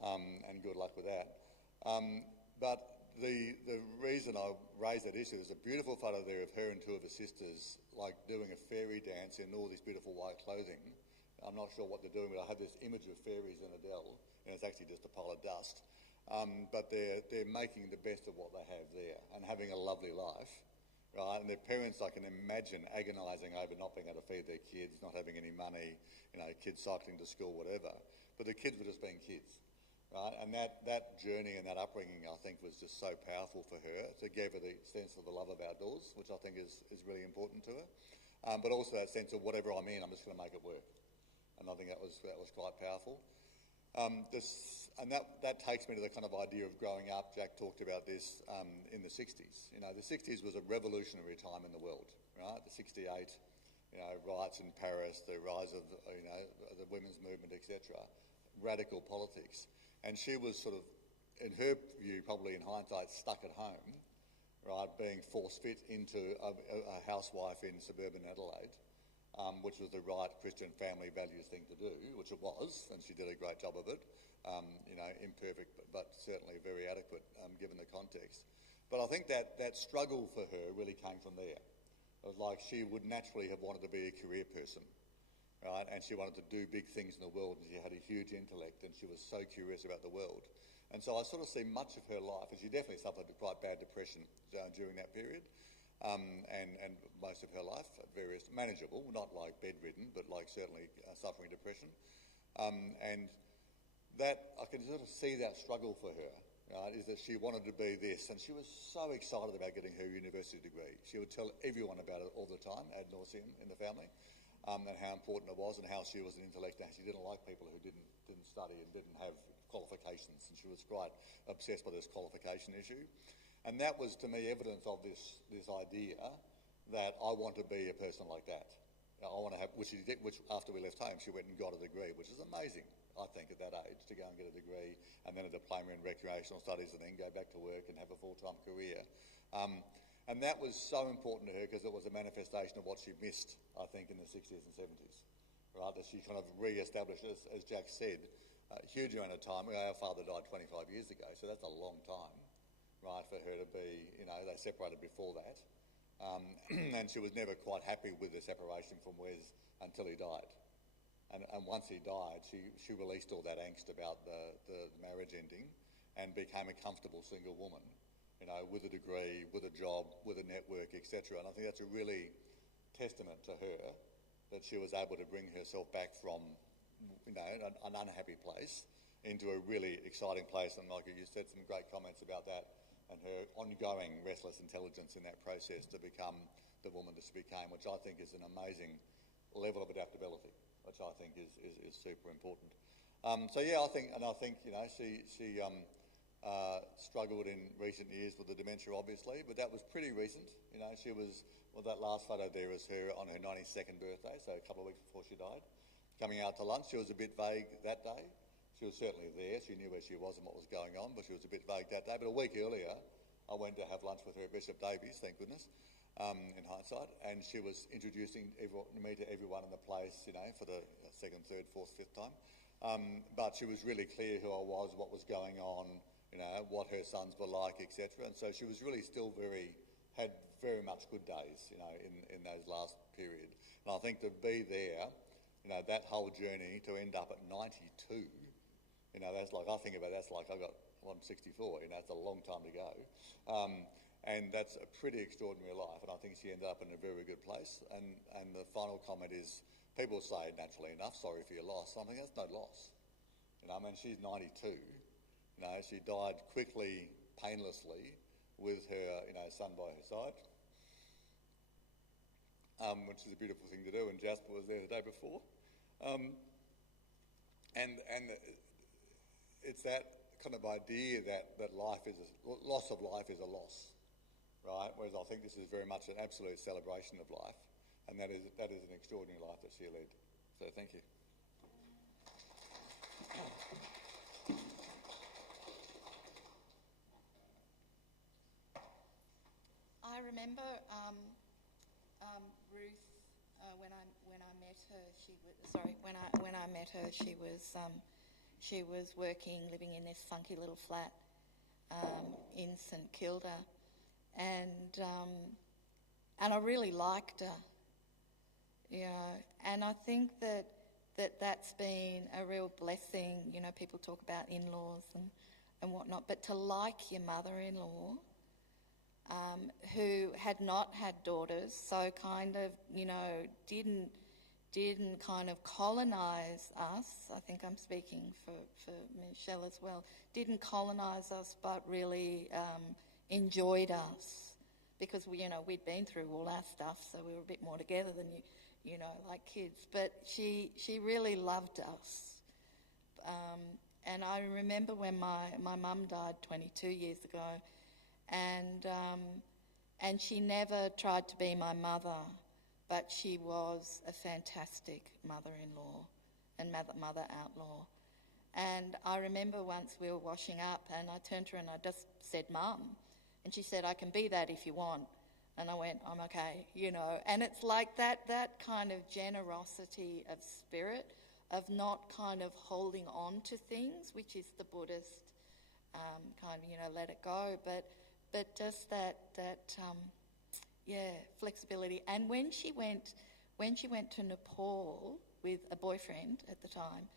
and good luck with that. But the reason I raised that issue, there's a beautiful photo there of her and two of her sisters, like doing a fairy dance in all this beautiful white clothing. I'm not sure what they're doing, but I have this image of fairies in a dell, and it's actually just a pile of dust. But they're making the best of what they have there and having a lovely life, right? And their parents, I can imagine, agonising over not being able to feed their kids, not having any money, you know, kids cycling to school, whatever. But the kids were just being kids. Right? And that journey and that upbringing, I think, was just so powerful for her. To give her the sense of the love of outdoors, which I think is really important to her. But also that sense of whatever I'm in, I'm just going to make it work. And I think that was quite powerful. And that takes me to the kind of idea of growing up. Jack talked about this in the 60s. You know, the 60s was a revolutionary time in the world, right? The 68, you know, riots in Paris, the rise of, you know, the women's movement, etc. Radical politics. And she was sort of, in her view, probably in hindsight, stuck at home, right, being force-fit into a housewife in suburban Adelaide, which was the right Christian family values thing to do, which it was, and she did a great job of it. You know, imperfect, but certainly very adequate given the context. But I think that struggle for her really came from there. It was like she would naturally have wanted to be a career person. Right? And she wanted to do big things in the world, and she had a huge intellect, and she was so curious about the world. And so I sort of see much of her life, and she definitely suffered quite bad depression during that period, and most of her life, various manageable, not like bedridden, but like certainly suffering depression. And that, I can sort of see that struggle for her, right, is that she wanted to be this, and she was so excited about getting her university degree. She would tell everyone about it all the time, ad nauseum in the family. And how important it was, and how she was an intellect, and she didn't like people who didn't study and didn't have qualifications, and she was quite obsessed by this qualification issue. And that was, to me, evidence of this idea that I want to be a person like that. I want to have, which after we left home, she went and got a degree, which is amazing, I think, at that age, to go and get a degree, and then a diploma in recreational studies, and then go back to work and have a full-time career. And that was so important to her because it was a manifestation of what she missed, I think, in the 60s and 70s, right? That she kind of re-established, as Jack said, a huge amount of time. Our father died 25 years ago, so that's a long time, right, for her to be, you know, they separated before that. And she was never quite happy with the separation from Wes until he died. And once he died, she released all that angst about the marriage ending and became a comfortable single woman. You know, with a degree, with a job, with a network, etc. And I think that's a really testament to her that she was able to bring herself back from, you know, an unhappy place into a really exciting place. And like you said, some great comments about that and her ongoing restless intelligence in that process to become the woman that she became, which I think is an amazing level of adaptability, which I think is super important. So yeah, I think she struggled in recent years with the dementia, obviously, but that was pretty recent. She was, well, that last photo there is her on her 92nd birthday, so a couple of weeks before she died. Coming out to lunch, she was a bit vague that day. She was certainly there. She knew where she was and what was going on, but she was a bit vague that day. But a week earlier, I went to have lunch with her at Bishop Davies, thank goodness, in hindsight, and she was introducing me to everyone in the place, for the second, third, fourth, fifth time. But she was really clear who I was, what was going on, what her sons were like, etc. And so she was really still had very much good days, in those last period. And I think to be there, that whole journey to end up at 92, that's like, I think about that's like I'm 64, that's a long time to go. And that's a pretty extraordinary life, and I think she ended up in a very good place. And the final comment is, people say, naturally enough, sorry for your loss. I think that's no loss. She's 92. She died quickly, painlessly, with her, son by her side, which is a beautiful thing to do. And Jasper was there the day before, and it's that kind of idea that loss of life is a loss, right? Whereas I think this is very much an absolute celebration of life, and that is an extraordinary life that she led. So thank you. I remember Ruth when I met her. When I met her, she was living in this funky little flat in St Kilda, and I really liked her, and I think that's been a real blessing. People talk about in-laws and whatnot, but to like your mother-in-law, who had not had daughters, so kind of, didn't kind of colonise us. I think I'm speaking for Michelle as well. Didn't colonise us, but really enjoyed us, because we'd been through all our stuff, so we were a bit more together than like kids. But she really loved us. And I remember when my mum died 22 years ago, and she never tried to be my mother, but she was a fantastic mother-in-law and mother-outlaw. And I remember once we were washing up, and I turned to her and I just said, "Mum," and she said, "I can be that if you want." And I went, "I'm okay," And it's like that kind of generosity of spirit, of not kind of holding on to things, which is the Buddhist kind of, let it go, but just that flexibility. And when she went to Nepal with a boyfriend at the time,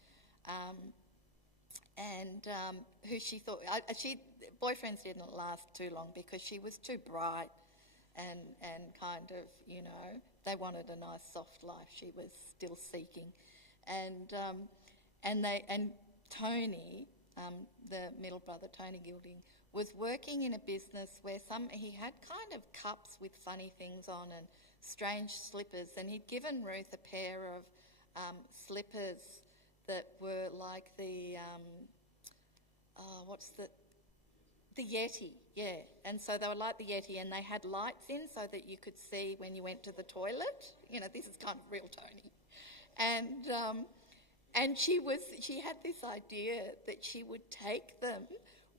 who she thought, boyfriends didn't last too long because she was too bright and kind of, they wanted a nice soft life. She was still seeking, and Tony, the middle brother, Tony Gilding, was working in a business where he had kind of cups with funny things on and strange slippers, and he'd given Ruth a pair of slippers that were like the the Yeti, yeah. And so they were like the Yeti, and they had lights in so that you could see when you went to the toilet. This is kind of real Tony. And she had this idea that she would take them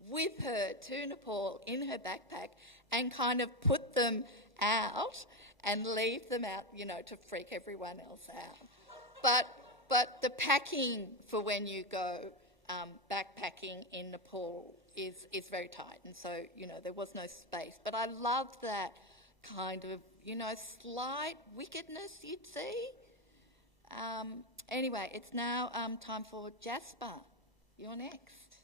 with her to Nepal in her backpack and kind of put them out and leave them out, to freak everyone else out. But the packing for when you go backpacking in Nepal is very tight, and so there was no space. But I loved that kind of slight wickedness you'd see. Anyway, it's now time for Jasper. You're next.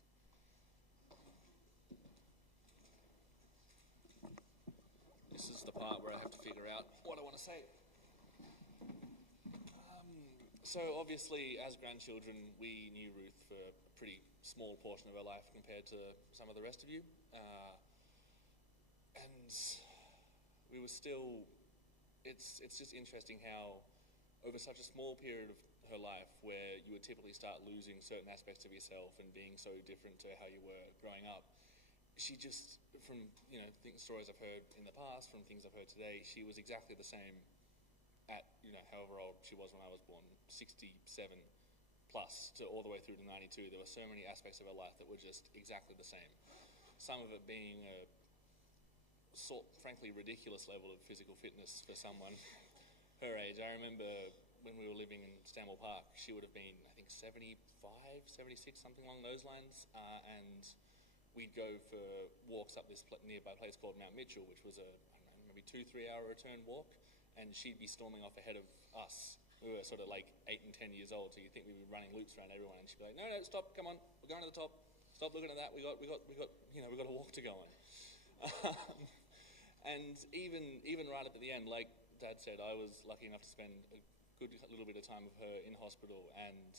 This is the part where I have to figure out what I want to say. So obviously, as grandchildren, we knew Ruth for a pretty small portion of her life compared to some of the rest of you. And we were still it's just interesting how over such a small period of her life where you would typically start losing certain aspects of yourself and being so different to how you were growing up, she just, from stories I've heard in the past, from things I've heard today, she was exactly the same at however old she was when I was born, 67 plus to all the way through to 92. There were so many aspects of her life that were just exactly the same. Some of it being a frankly ridiculous level of physical fitness for someone her age. I remember when we were living in Stanmore Park, she would have been, I think, 75, 76, something along those lines, and we'd go for walks up this nearby place called Mount Mitchell, which was maybe 2-3 hour return walk, and she'd be storming off ahead of us. We were sort of like 8 and 10 years old, so you'd think we'd be running loops around everyone, and she'd be like, no, stop, come on, we're going to the top, stop looking at that, we got a walk to go on. And even right up at the end, like Dad said, I was lucky enough to spend a good little bit of time with her in hospital, and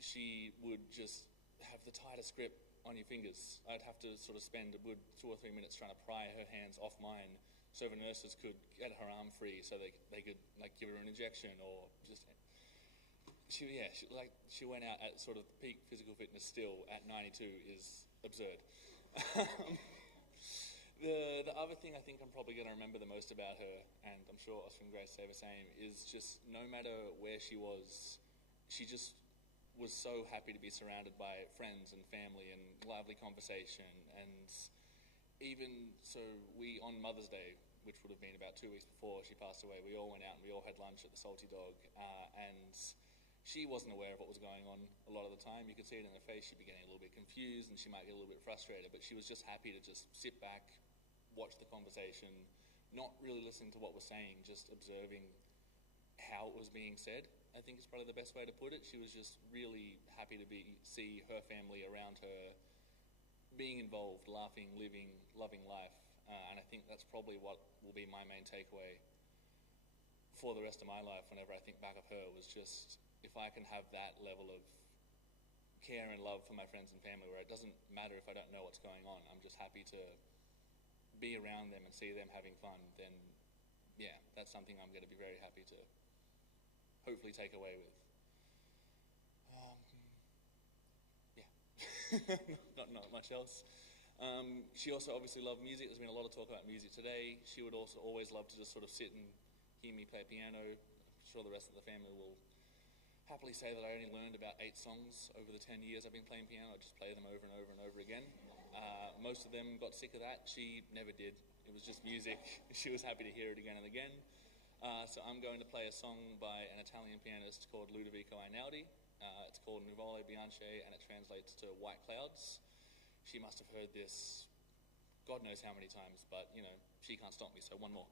she would just have the tightest grip on your fingers. I'd have to sort of spend a good 2 or 3 minutes trying to pry her hands off mine so the nurses could get her arm free so they could give her an injection, or just she went out at sort of peak physical fitness still at 92 is absurd. The other thing I think I'm probably going to remember the most about her, and I'm sure Oscar and Grace say the same, is just no matter where she was, she just was so happy to be surrounded by friends and family and lively conversation. And even so, we, on Mother's Day, which would have been about 2 weeks before she passed away, we all went out and we all had lunch at the Salty Dog, and she wasn't aware of what was going on a lot of the time. You could see it in her face. She'd be getting a little bit confused and she might get a little bit frustrated, but she was just happy to just sit back, watch the conversation, not really listening to what was saying, just observing how it was being said, I think is probably the best way to put it. She was just really happy to see her family around her, being involved, laughing, living, loving life. And I think that's probably what will be my main takeaway for the rest of my life whenever I think back of her, was just, if I can have that level of care and love for my friends and family, where it doesn't matter if I don't know what's going on, I'm just happy to be around them and see them having fun, then yeah, that's something I'm going to be very happy to hopefully take away with. Not much else. She also obviously loved music. There's been a lot of talk about music today. She would also always love to just sort of sit and hear me play piano. I'm sure the rest of the family will happily say that I only learned about 8 songs over the 10 years I've been playing piano. I just play them over and over and over again. Most of them got sick of that. She never did. It was just music. She was happy to hear it again and again. So I'm going to play a song by an Italian pianist called Ludovico Einaudi. It's called Nuvole Bianche, and it translates to White Clouds. She must have heard this God knows how many times, but, she can't stop me, so one more.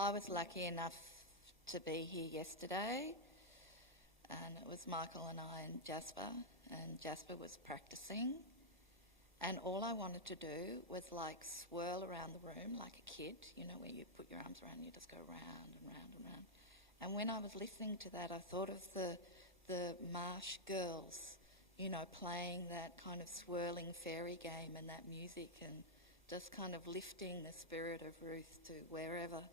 I was lucky enough to be here yesterday, and it was Michael and I and Jasper was practicing, and all I wanted to do was like swirl around the room like a kid, you know, where you put your arms around and you just go round and round and round. And when I was listening to that, I thought of the Marsh girls, you know, playing that kind of swirling fairy game and that music and just kind of lifting the spirit of Ruth to wherever.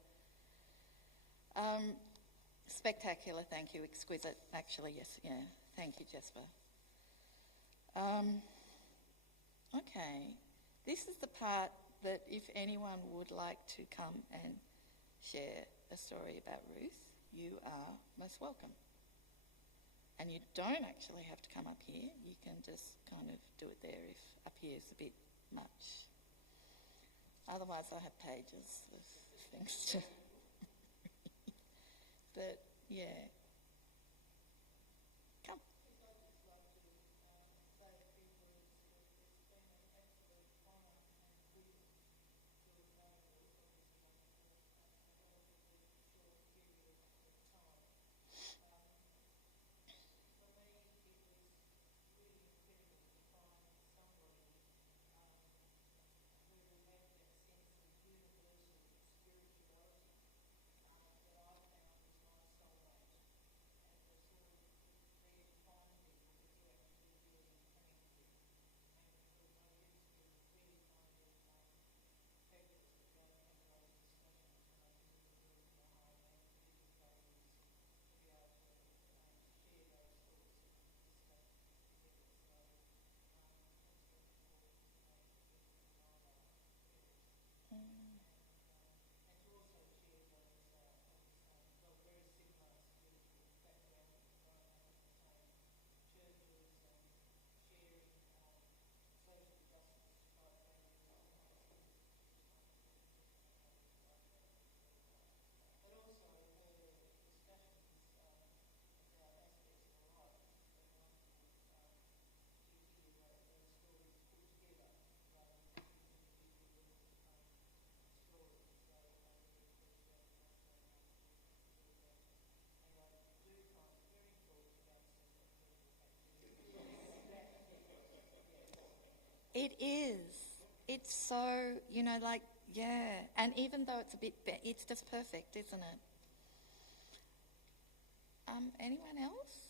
Spectacular, thank you. Exquisite, actually, yes, yeah. Thank you, Jasper. Okay, this is the part that if anyone would like to come and share a story about Ruth, you are most welcome. And you don't actually have to come up here. You can just kind of do it there if up here is a bit much. Otherwise, I have pages of things to but, yeah. Come. It is. It's so, you know, like, yeah. And even though it's a bit, it's just perfect, isn't it? Anyone else?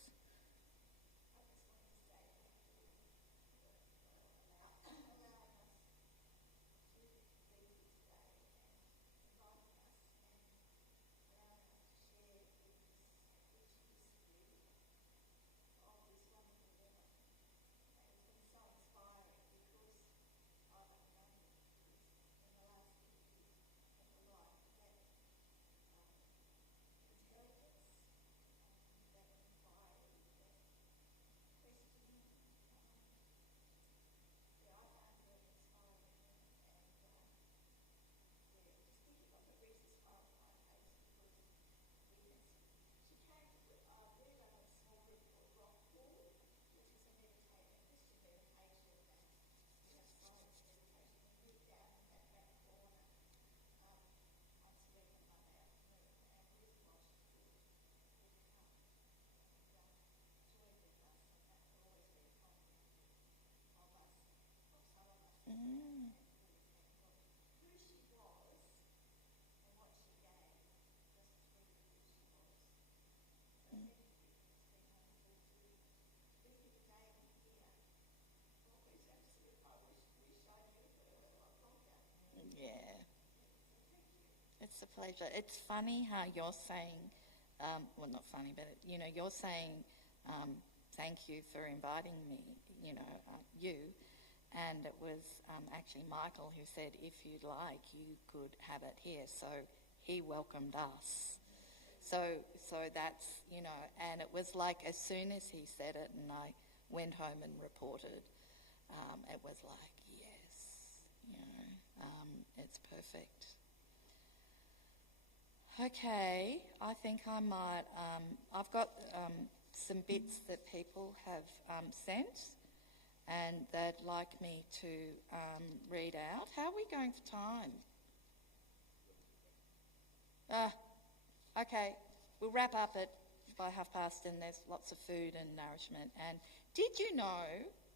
Yeah. It's a pleasure. It's funny how you're saying, well, not funny, but, you know, you're saying thank you for inviting me, you know, you. And it was actually Michael who said, if you'd like, you could have it here. So he welcomed us. So that's, you know, and it was like as soon as he said it and I went home and reported, it was like, yes, you know, it's perfect. Okay, I think I might, I've got some bits that people have sent and they'd like me to read out. How are we going for time? Okay, we'll wrap up by past and there's lots of food and nourishment. And did you know,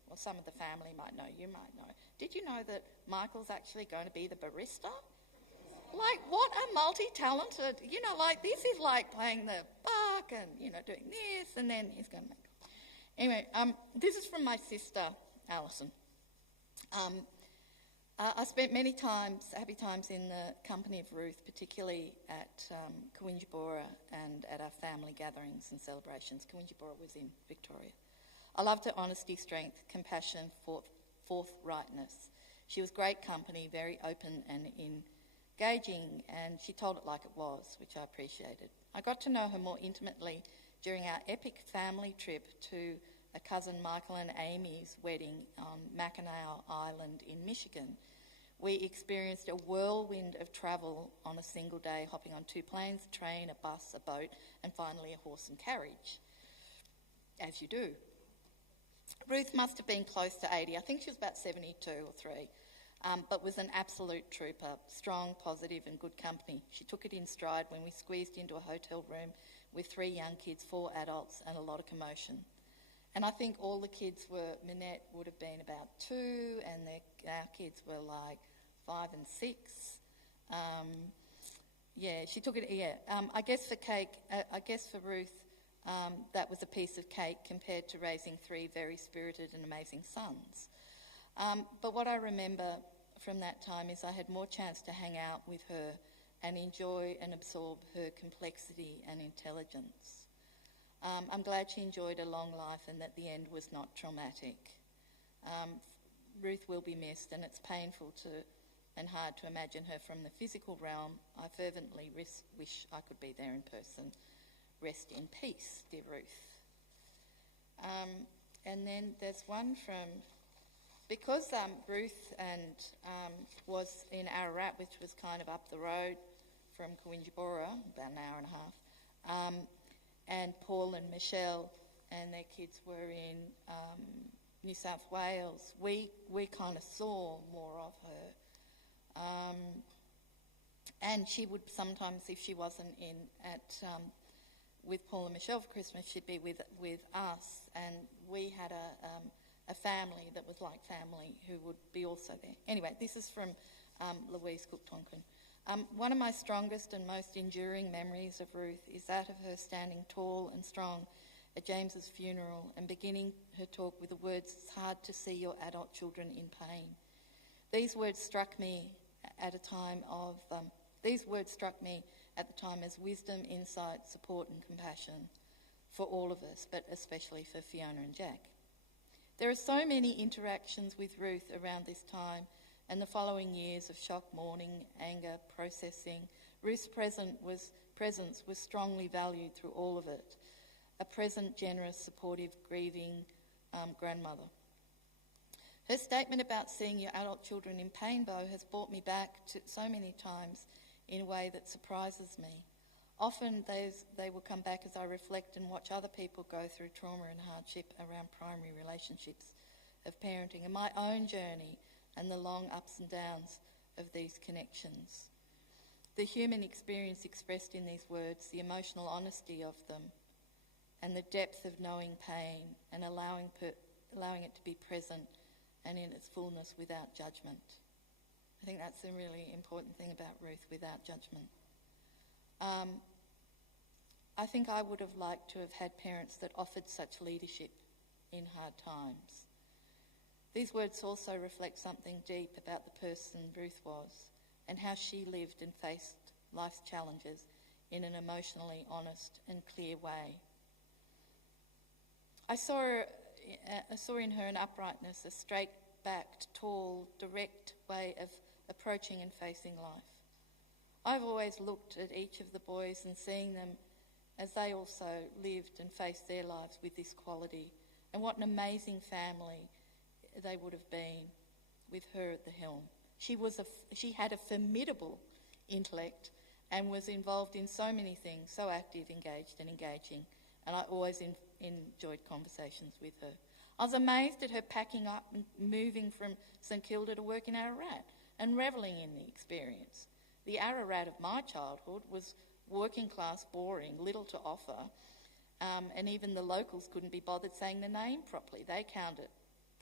well, some of the family might know, you might know, did you know that Michael's actually going to be the barista? Like, what a multi-talented, this is like playing the buck and, doing this, and then he's going to make it. Anyway, this is from my sister, Alison. I spent happy times in the company of Ruth, particularly at Kawinjabora and at our family gatherings and celebrations. Kawinjabora was in Victoria. I loved her honesty, strength, compassion, forthrightness. She was great company, very open and engaging, and she told it like it was, which I appreciated. I got to know her more intimately during our epic family trip to a cousin Michael and Amy's wedding on Mackinac Island in Michigan. We experienced a whirlwind of travel on a single day, hopping on 2 planes, a train, a bus, a boat, and finally a horse and carriage, as you do. Ruth must have been close to 80. I think she was about 72 or 3, but was an absolute trooper, strong, positive, and good company. She took it in stride when we squeezed into a hotel room with 3 young kids, 4 adults, and a lot of commotion. And I think all the kids Minette would have been about 2, and our kids were like 5 and 6. She took it, I guess for Ruth, that was a piece of cake compared to raising 3 very spirited and amazing sons. But what I remember from that time is I had more chance to hang out with her and enjoy and absorb her complexity and intelligence. I'm glad she enjoyed a long life and that the end was not traumatic. Ruth will be missed, and it's painful and hard to imagine her from the physical realm. I fervently wish I could be there in person. Rest in peace, dear Ruth. And then there's one because Ruth was in Ararat, which was kind of up the road from Kawinjabora, about an hour and a half, and Paul and Michelle and their kids were in New South Wales. We kind of saw more of her. And she would sometimes, if she wasn't with Paul and Michelle for Christmas, she'd be with us, and we had a family that was like family who would be also there. Anyway, this is from Louise Cook-Tonkin. One of my strongest and most enduring memories of Ruth is that of her standing tall and strong at James's funeral and beginning her talk with the words, "It's hard to see your adult children in pain." These words struck me at the time as wisdom, insight, support and compassion for all of us, but especially for Fiona and Jack. There are so many interactions with Ruth around this time and the following years of shock, mourning, anger, processing. Ruth's presence was strongly valued through all of it. A present, generous, supportive, grieving grandmother. Her statement about seeing your adult children in pain, though, has brought me back to so many times in a way that surprises me. Often they will come back as I reflect and watch other people go through trauma and hardship around primary relationships of parenting and my own journey and the long ups and downs of these connections. The human experience expressed in these words, the emotional honesty of them, and the depth of knowing pain and allowing it to be present and in its fullness without judgment. I think that's a really important thing about Ruth, without judgment. I think I would have liked to have had parents that offered such leadership in hard times. These words also reflect something deep about the person Ruth was and how she lived and faced life's challenges in an emotionally honest and clear way. I saw in her an uprightness, a straight-backed, tall, direct way of approaching and facing life. I've always looked at each of the boys and seeing them as they also lived and faced their lives with this quality, and what an amazing family they would have been with her at the helm. She had a formidable intellect and was involved in so many things, so active, engaged and engaging, and I always enjoyed conversations with her. I was amazed at her packing up and moving from St Kilda to work in Ararat and revelling in the experience. The Ararat of my childhood was working class, boring, little to offer, and even the locals couldn't be bothered saying the name properly. They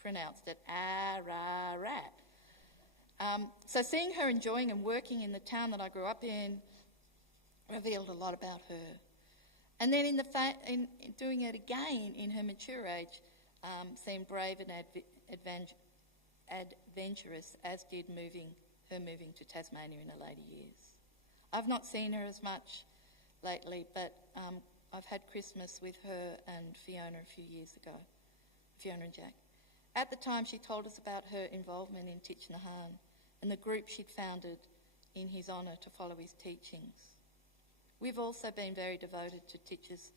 pronounced it Ararat. So seeing her enjoying and working in the town that I grew up in revealed a lot about her. And then in doing it again in her mature age, seemed brave and adventurous, as did moving to Tasmania in her later years. I've not seen her as much lately, but I've had Christmas with her and Fiona a few years ago, Fiona and Jack. At the time, she told us about her involvement in Thich Nhat Hanh and the group she'd founded in his honour to follow his teachings. We've also been very devoted to Thich's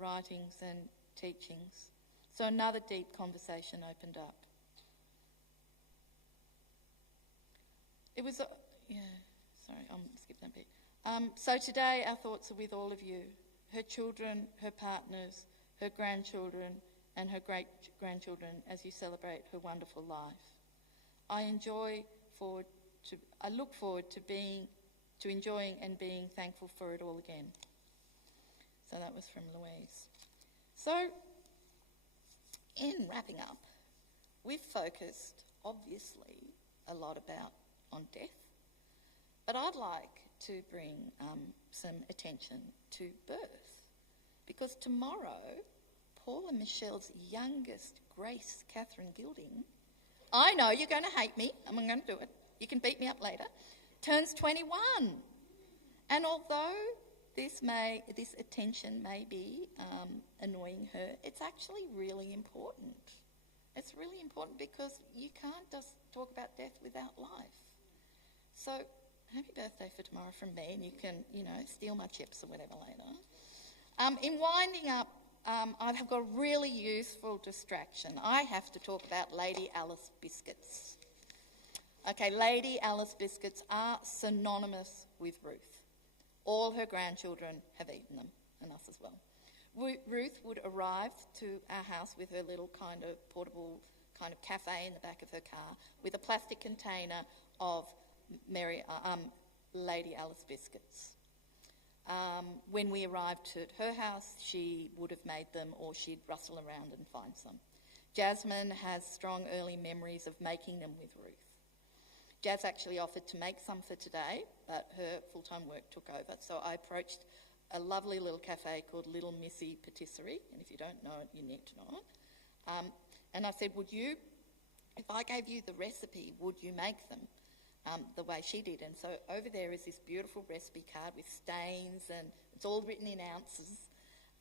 writings and teachings. So another deep conversation opened up. It was, I'm skipping a bit. So today our thoughts are with all of you, her children, her partners, her grandchildren, and her great-grandchildren as you celebrate her wonderful life. I look forward to enjoying and being thankful for it all again. So that was from Louise. So, in wrapping up, we've focused, obviously, a lot on death, but I'd like to bring some attention to birth, because tomorrow, Paul and Michelle's youngest, Grace Catherine Gilding, I know you're going to hate me, I'm going to do it, you can beat me up later, turns 21. And although this attention may be annoying her, it's actually really important. It's really important because you can't just talk about death without life. So, happy birthday for tomorrow from me, and you can, steal my chips or whatever later. In winding up, I've got a really useful distraction. I have to talk about Lady Alice biscuits. Okay, Lady Alice biscuits are synonymous with Ruth. All her grandchildren have eaten them, and us as well. Ruth would arrive to our house with her little kind of portable kind of cafe in the back of her car with a plastic container of Lady Alice biscuits. When we arrived at her house, she would have made them, or she'd rustle around and find some. Jasmine has strong early memories of making them with Ruth. Jazz actually offered to make some for today, but her full-time work took over, so I approached a lovely little cafe called Little Missy Patisserie, and if you don't know it, you need to know it. And I said, if I gave you the recipe, would you make them the way she did? And so over there is this beautiful recipe card with stains, and it's all written in ounces.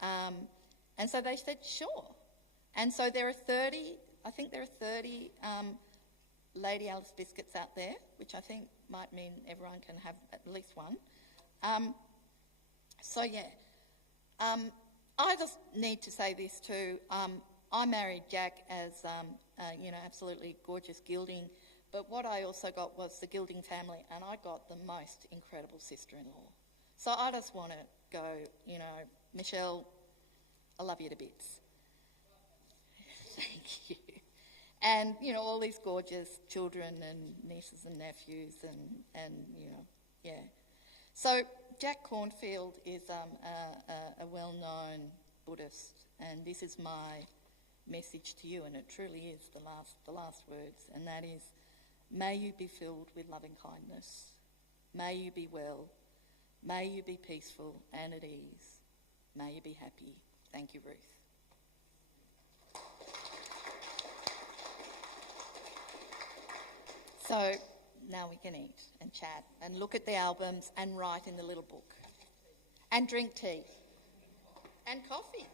And so they said, sure. And so there are 30 Lady Alice biscuits out there, which I think might mean everyone can have at least one. I just need to say this too. I married Jack as, absolutely gorgeous Gilding, but what I also got was the Gilding family, and I got the most incredible sister-in-law. So I just want to go, Michelle, I love you to bits. Thank you. And, all these gorgeous children and nieces and nephews and yeah. So Jack Cornfield is a well-known Buddhist, and this is my message to you, and it truly is the last words, and that is, may you be filled with loving kindness. May you be well. May you be peaceful and at ease. May you be happy. Thank you, Ruth. So now we can eat and chat and look at the albums and write in the little book and drink tea and coffee.